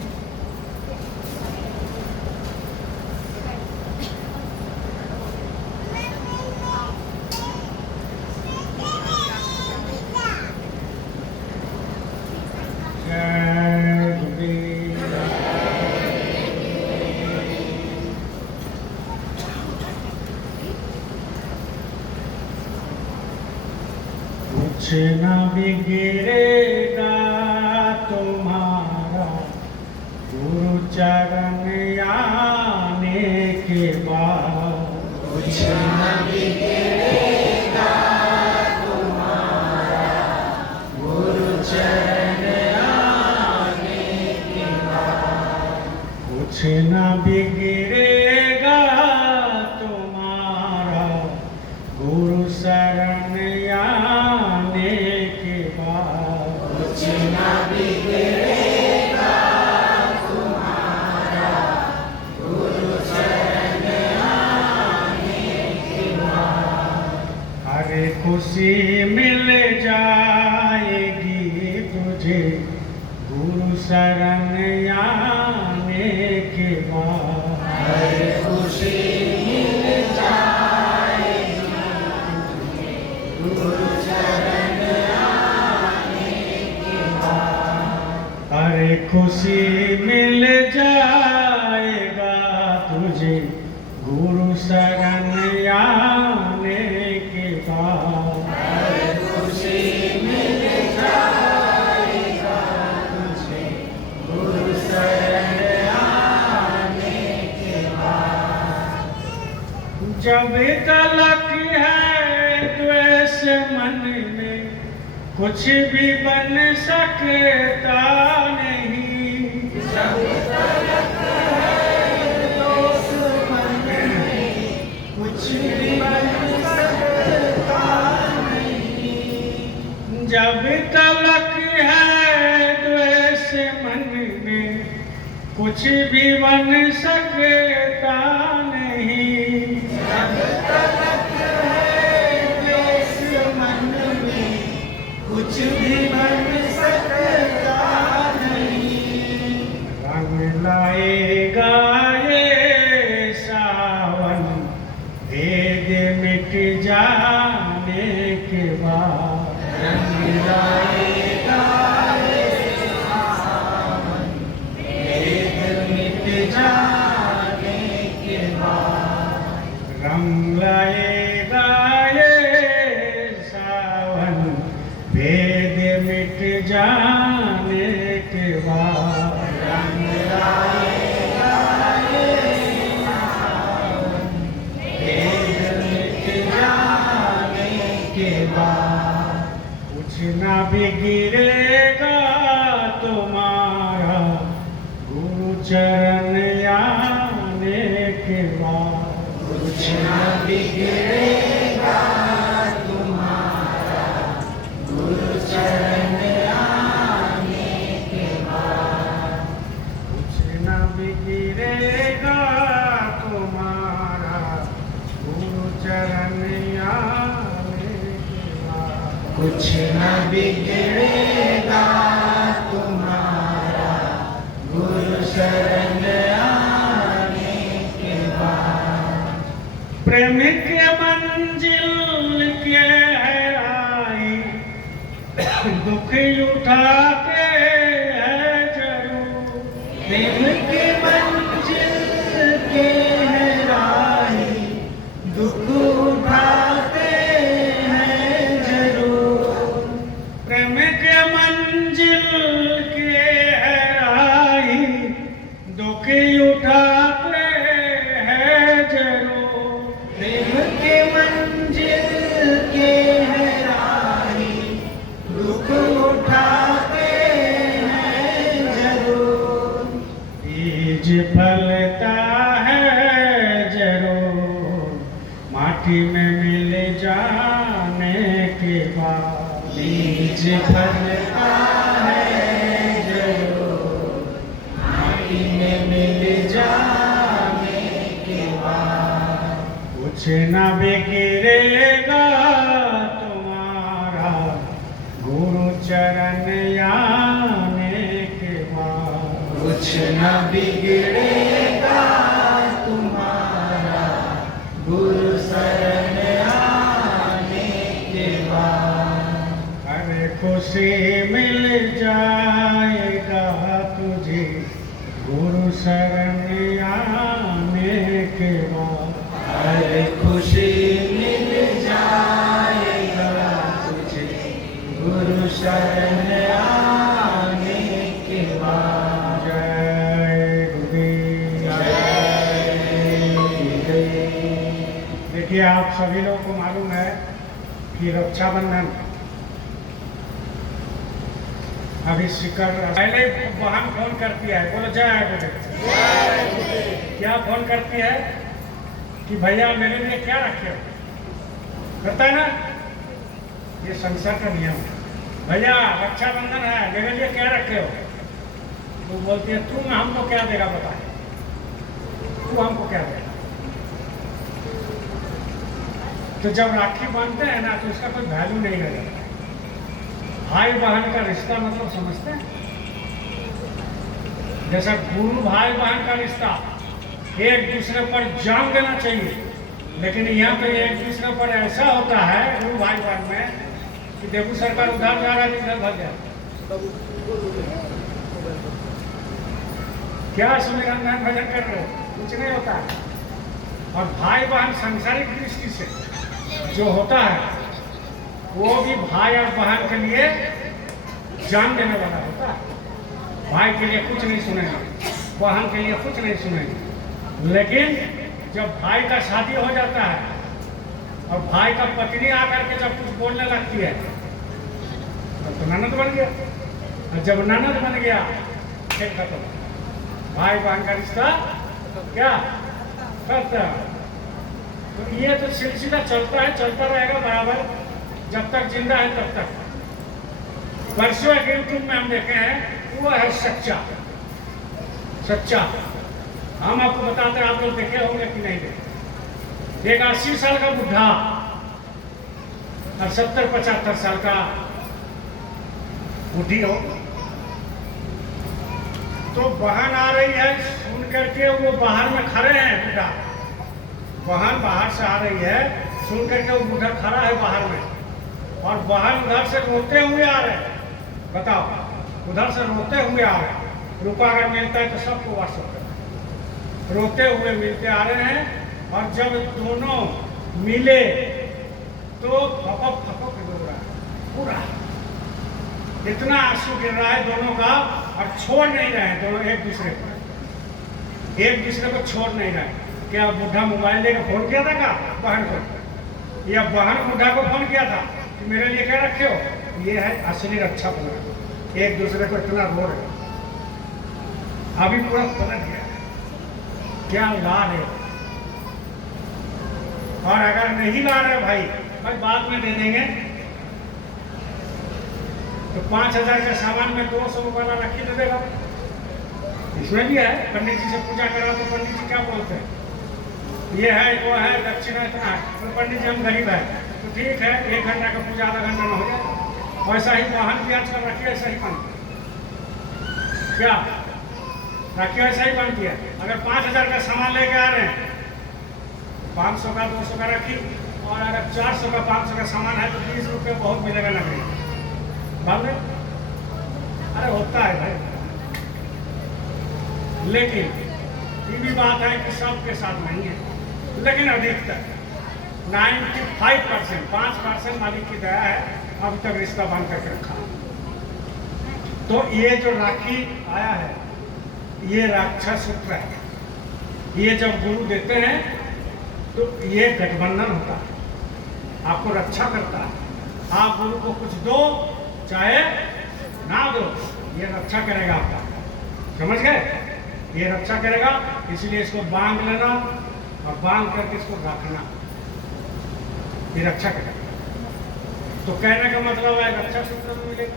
कुछ न बिगड़ेगा तुम्हारा गुरु चरण आने के बाद, कुछ न बिगड़ेगा तुम्हारा गुरु चरण आने के बाद, कुछ न बिगड़ेगा तुम्हारा गुरु शरण आने के बाद, कुछ न बिगड़ेगा तुम्हारा गुरु शरण आने के बाद। हरे खुशी मिल जाएगी तुझे गुरु शरण आने के बाद, हरे खुशी मिल जाएगी गुरु शरण आने के बाद। हरे खुशी मिल जाएगा तुझे गुरु शरण आने के बाद, हरे खुशी मिल जाएगा तुझे गुरु शरण आने के बाद। जब तलक है द्वेष मन में कुछ भी बन सकता नहीं, जब तलक है दोष मन में कुछ भी बन सकता नहीं, जब तलक है द्वेष मन में कुछ भी बन सकता नहीं, जब तलक कुछ भी बन सकता नहीं। रंग लाएगा ये सावन भेद मिट जाने के बाद, रंग लाएगा ये सावन भेद मिट जाने के बाद, रंग लाएगा ये सावन भेद मिट जाने के बाद, रंग लाएगा ये सावन भेद मिट जाने के बाद। कुछ न बिगड़ेगा तुम्हारा गुरु चरण आने के बाद, कुछ न बिगड़ेगा तुम्हारा गुरु चरण आने के बाद, कुछ न बिगड़ेगा तुम्हारा गुरु चरण आने के बाद, कुछ न बिगड़ेगा तुम्हारा गुरु शरण आने के बाद। प्रेम के मंजिल के है आई दुख उठाते हैं जरूर, प्रेम के मंजिल के है राही, दुख उठाते हैं जरूर। प्रेम के मंजिल के है राही, दुख उठाते हैं जरूर। प्रेम के मंजिल के है राही, दुख उठाते हैं जरूर। बीज फलता है जरूर, माटी में मिल जाने के बाद। बीज फलता है जरूर, माटी में मिल जाने के बाद। कुछ न बिगड़ेगा तुम्हारा, गुरु चरण आने के बाद। कुछ न बिगड़ेगा तुम्हारा, गुरु शरण आने के बाद। अरे खुशी मिल जाएगा तुझे, गुरु शरण आने के बाद। अरे खुशी मिल जाएगा तुझे, गुरु शरण आने के बाद। जय गुरुदेव। जय गुरुदेव। देखिए, आप सभी लोगों को मालूम है कि रक्षाबंधन अभी शिकर पहले बहन फोन करती है, बोलो जय गुरुदेव। क्या फोन करती है कि भैया मेरे लिए क्या रखे हो, करता है ना, ये संसार का नियम है। भैया रक्षाबंधन है, मेरे लिए क्या रखे हो। वो बोलती है तुम हमको क्या देगा बता, तू हमको क्या देगा। तो जब राखी बांधते हैं ना तो उसका कोई वैल्यू नहीं रहेगा। भाई बहन का रिश्ता मतलब समझते हैं, जैसा गुरु भाई बहन का रिश्ता, एक दूसरे पर जान देना चाहिए, लेकिन यहाँ पे एक दूसरे पर ऐसा होता है गुरु भाई बहन में कि देखो सरकार उधर जा रहा है इधर भाग जाए। क्या सुमिरन भजन कर रहे हो, कुछ नहीं होता है। और भाई बहन सांसारिक दृष्टि से जो होता है वो भी भाई और बहन के लिए जान देने वाला होता है। भाई के लिए कुछ नहीं सुनेगा, बहन के लिए कुछ नहीं सुनेगा। लेकिन जब भाई का शादी हो जाता है और भाई का पत्नी आकर के जब कुछ बोलने लगती है तो ननद बन गया, और जब ननद बन गया फिर खत्म, भाई बहन का रिश्ता क्या करता है। तो ये तो सिलसिला चलता है, चलता रहेगा बराबर, जब तक जिंदा है तब तक। वर्षों के यूट्यूब में हम देखे हैं, वो है सच्चा सच्चा। हम आपको बताते हैं, आप लोग देखे होंगे कि नहीं देखे। एक 80 साल का बुढ़ा और 70-75 साल का बुढ़ी हो, तो बहन आ रही है, सुन करके वो बाहर में खड़े हैं। बुढ़ा बहन बाहर से आ रही है, सुन करके वो बुढ़ा खड़ा है बाहर में, और बहन उधर से रोते हुए आ रहे हैं। बताओ, उधर से रोते हुए आ रहे हैं। रुपया अगर मिलता है तो सबको व्हाट्सएप कर, रोते हुए मिलते आ रहे हैं। और जब दोनों मिले तो फपक फपक रो रहा है पूरा, इतना आंसू गिर रहा है दोनों का, और छोड़ नहीं रहे हैं दोनों एक दूसरे को छोड़ नहीं रहे। क्या बुढ़ा मोबाइल लेकर फोन किया था क्या बहन को, या बहन बुढ़ा को फोन किया था कि मेरे लिए क्या रखे हो। ये है असली रक्षा बंधन, एक दूसरे को इतना रो रहे। अभी पूरा पलट गया, क्या ला रहे हो। और अगर नहीं ला रहे भाई बाद में दे देंगे, तो 5000 का सामान में 200 वाला रखी दे देगा। इसमें भी है, पंडित जी से पूजा करा तो पंडित जी क्या बोलते हैं, ये है वो है दक्षिणा इतना है, तो पंडित जी हम गरीब है तो ठीक है, 1 घंटा का पूजा आधा घंटा में हो जाए। वैसा ही वाहन भी आजकल रखी ऐसा ही बनती, क्या राखी ऐसा ही बनती है। अगर 5000 का सामान लेके आ रहे हैं, 500 का 200 का रखी, और अगर 400 का 500 का सामान है तो 20 रुपये बहुत मिलेगा नकली। बाल में अरे होता है भाई, लेकिन ये भी बात है कि सबके साथ नहीं है, लेकिन अधिकतर 95%, 5% मालिक की दया है, अब तक रिश्ता बांध करके रखा। तो ये जो राखी आया है, ये रक्षा सूत्र है। ये जब गुरु देते हैं तो ये गठबंधन होता है, आपको रक्षा करता है। आप गुरु को कुछ दो चाहे ना दो, ये रक्षा करेगा आपका, समझ गए? ये रक्षा करेगा, इसलिए इसको बांध लेना और बांध करके इसको रखना, ये रक्षा करेगा। तो कहने का मतलब है रक्षा सूत्र में मिलेगा।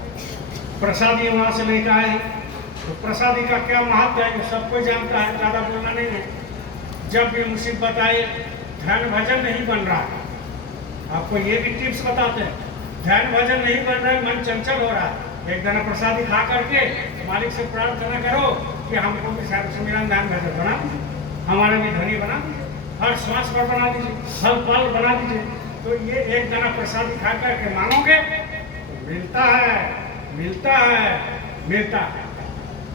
प्रसादी वहां से लेकर आए हैं, तो प्रसादी का क्या महत्व है ये सब कोई जानता है, ज़्यादा बोलना नहीं है। जब भी मुसीबत आए, ध्यान भजन नहीं बन रहा है, आपको ये भी टिप्स बताते हैं, ध्यान भजन नहीं बन रहा है, मन चंचल हो रहा है, एक दाना प्रसादी खा करके मालिक से प्रार्थना करो कि हमको भी सुमिरन ध्यान भजन बना, हमारे भी धनी बना, हर श्वास पर बना दीजिए, हर पल बना दीजिए। तो ये एक दाना प्रसादी खा करके मांगोगे तो मिलता है, मिलता है, मिलता है।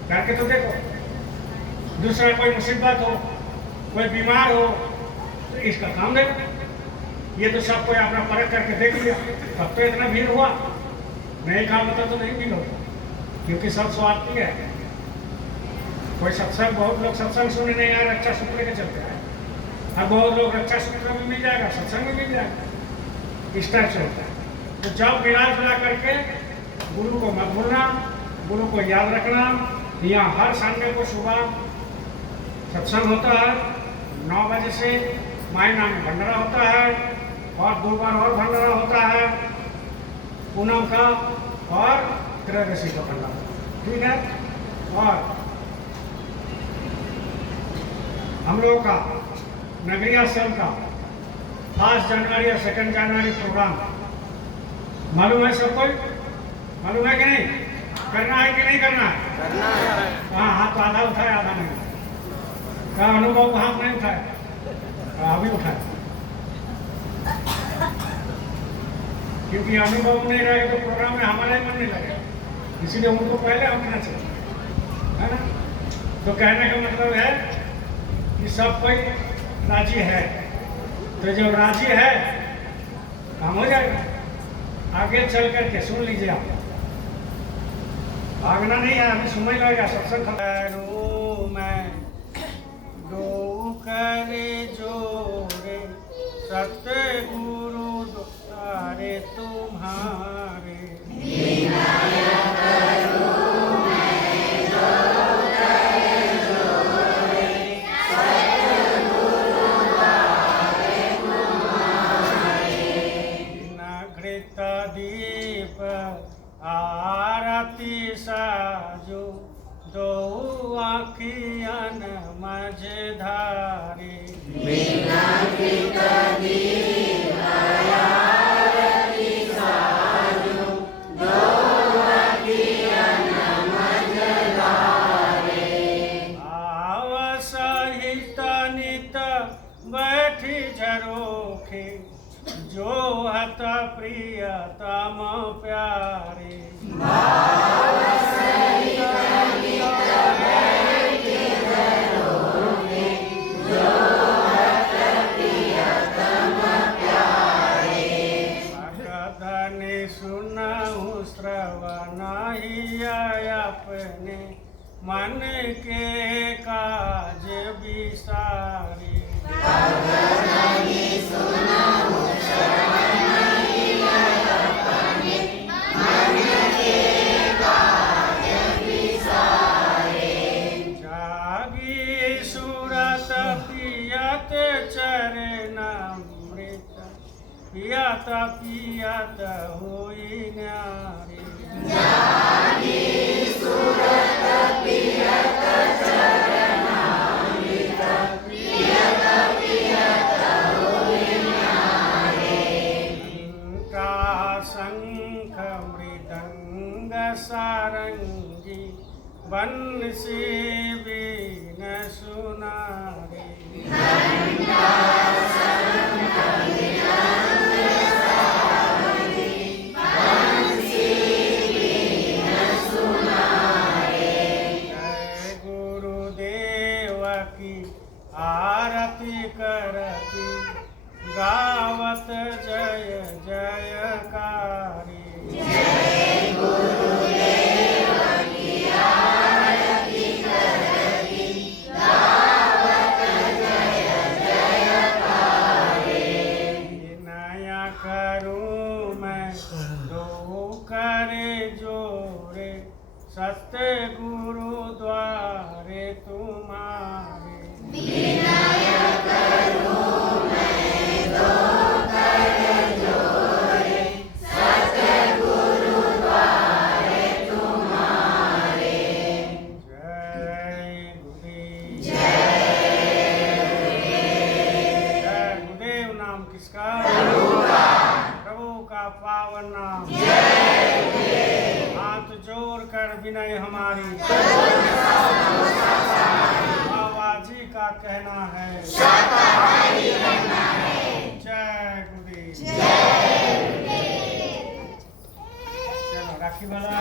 करके तो देखो, दूसरा कोई मुसीबत हो, कोई बीमार हो, तो इसका काम देखो। ये तो सब कोई अपना परख करके देख लिया, तब तो इतना भीड़ हुआ, नहीं काम होता तो नहीं भीड़ होता, क्योंकि सब स्वार्थी है। कोई सत्संग, बहुत लोग सत्संग सुनने नहीं आए, रक्षा सूत्र के चलते आए, और बहुत लोग रक्षा सूत्र में मिल जाएगा, सत्संग में मिल जाएगा, इस टाइप से होता है। तो जब मिला जुला करके गुरु को मत भूलना, गुरु को याद रखना। यहाँ हर संडे को सुबह सत्संग होता है 9 बजे से, मायना में भंडारा होता है, और गुरुवार और भंडारा होता है, पूनम का और त्रयोदशी का भंडारा, ठीक है। और हम लोगों का नगरीय आश्रम का 1 जनवरी और 2 जनवरी प्रोग्राम मालूम है सब कोई? मालूम है कि नहीं? करना है कि नहीं करना है? करना है। हाँ, हाथ तो आधा उठाए आधा नहीं। क्या अनुभव हाथ नहीं उठाए? अभी उठाए, क्योंकि अनुभव नहीं रहेगा तो प्रोग्राम में हमारा ही मन नहीं लगेगा, इसीलिए उनको पहले उठना चाहिए, है ना। तो कहने का मतलब है कि सब कोई राजी है, तो जब राजी है काम हो जाएगा। आगे चल करके सुन लीजिए आप, भागना नहीं है, अभी समय लगेगा, सत्संग खत्म। मैं दो करे जोरे सतगुरु द्वारे तुम्हारे, दीप आरती साजो दो आखियन मझधारी, आवसहित नित बैठी झरोखे जो हत प्रियतम प्यारे, धनी सुनहु श्रवण ही अपने मन के काज विसारी, जागी सूरत पियत चरणामृत, पियत पियत होई न्यारी, शंख मृदंग सारंगी बंसी बीन सुनारी, जयकारी नया करूं मैं दो करे जोड़े सत्य गुरु द्वारे तुम्हारे जय गुरुदेव जय गुरुदेव नाम किसका प्रभु का पावन नाम हाथ जोड़ कर विनय हमारी बाबा जी का कहना है जय गुरुदेव चलो राखी वाला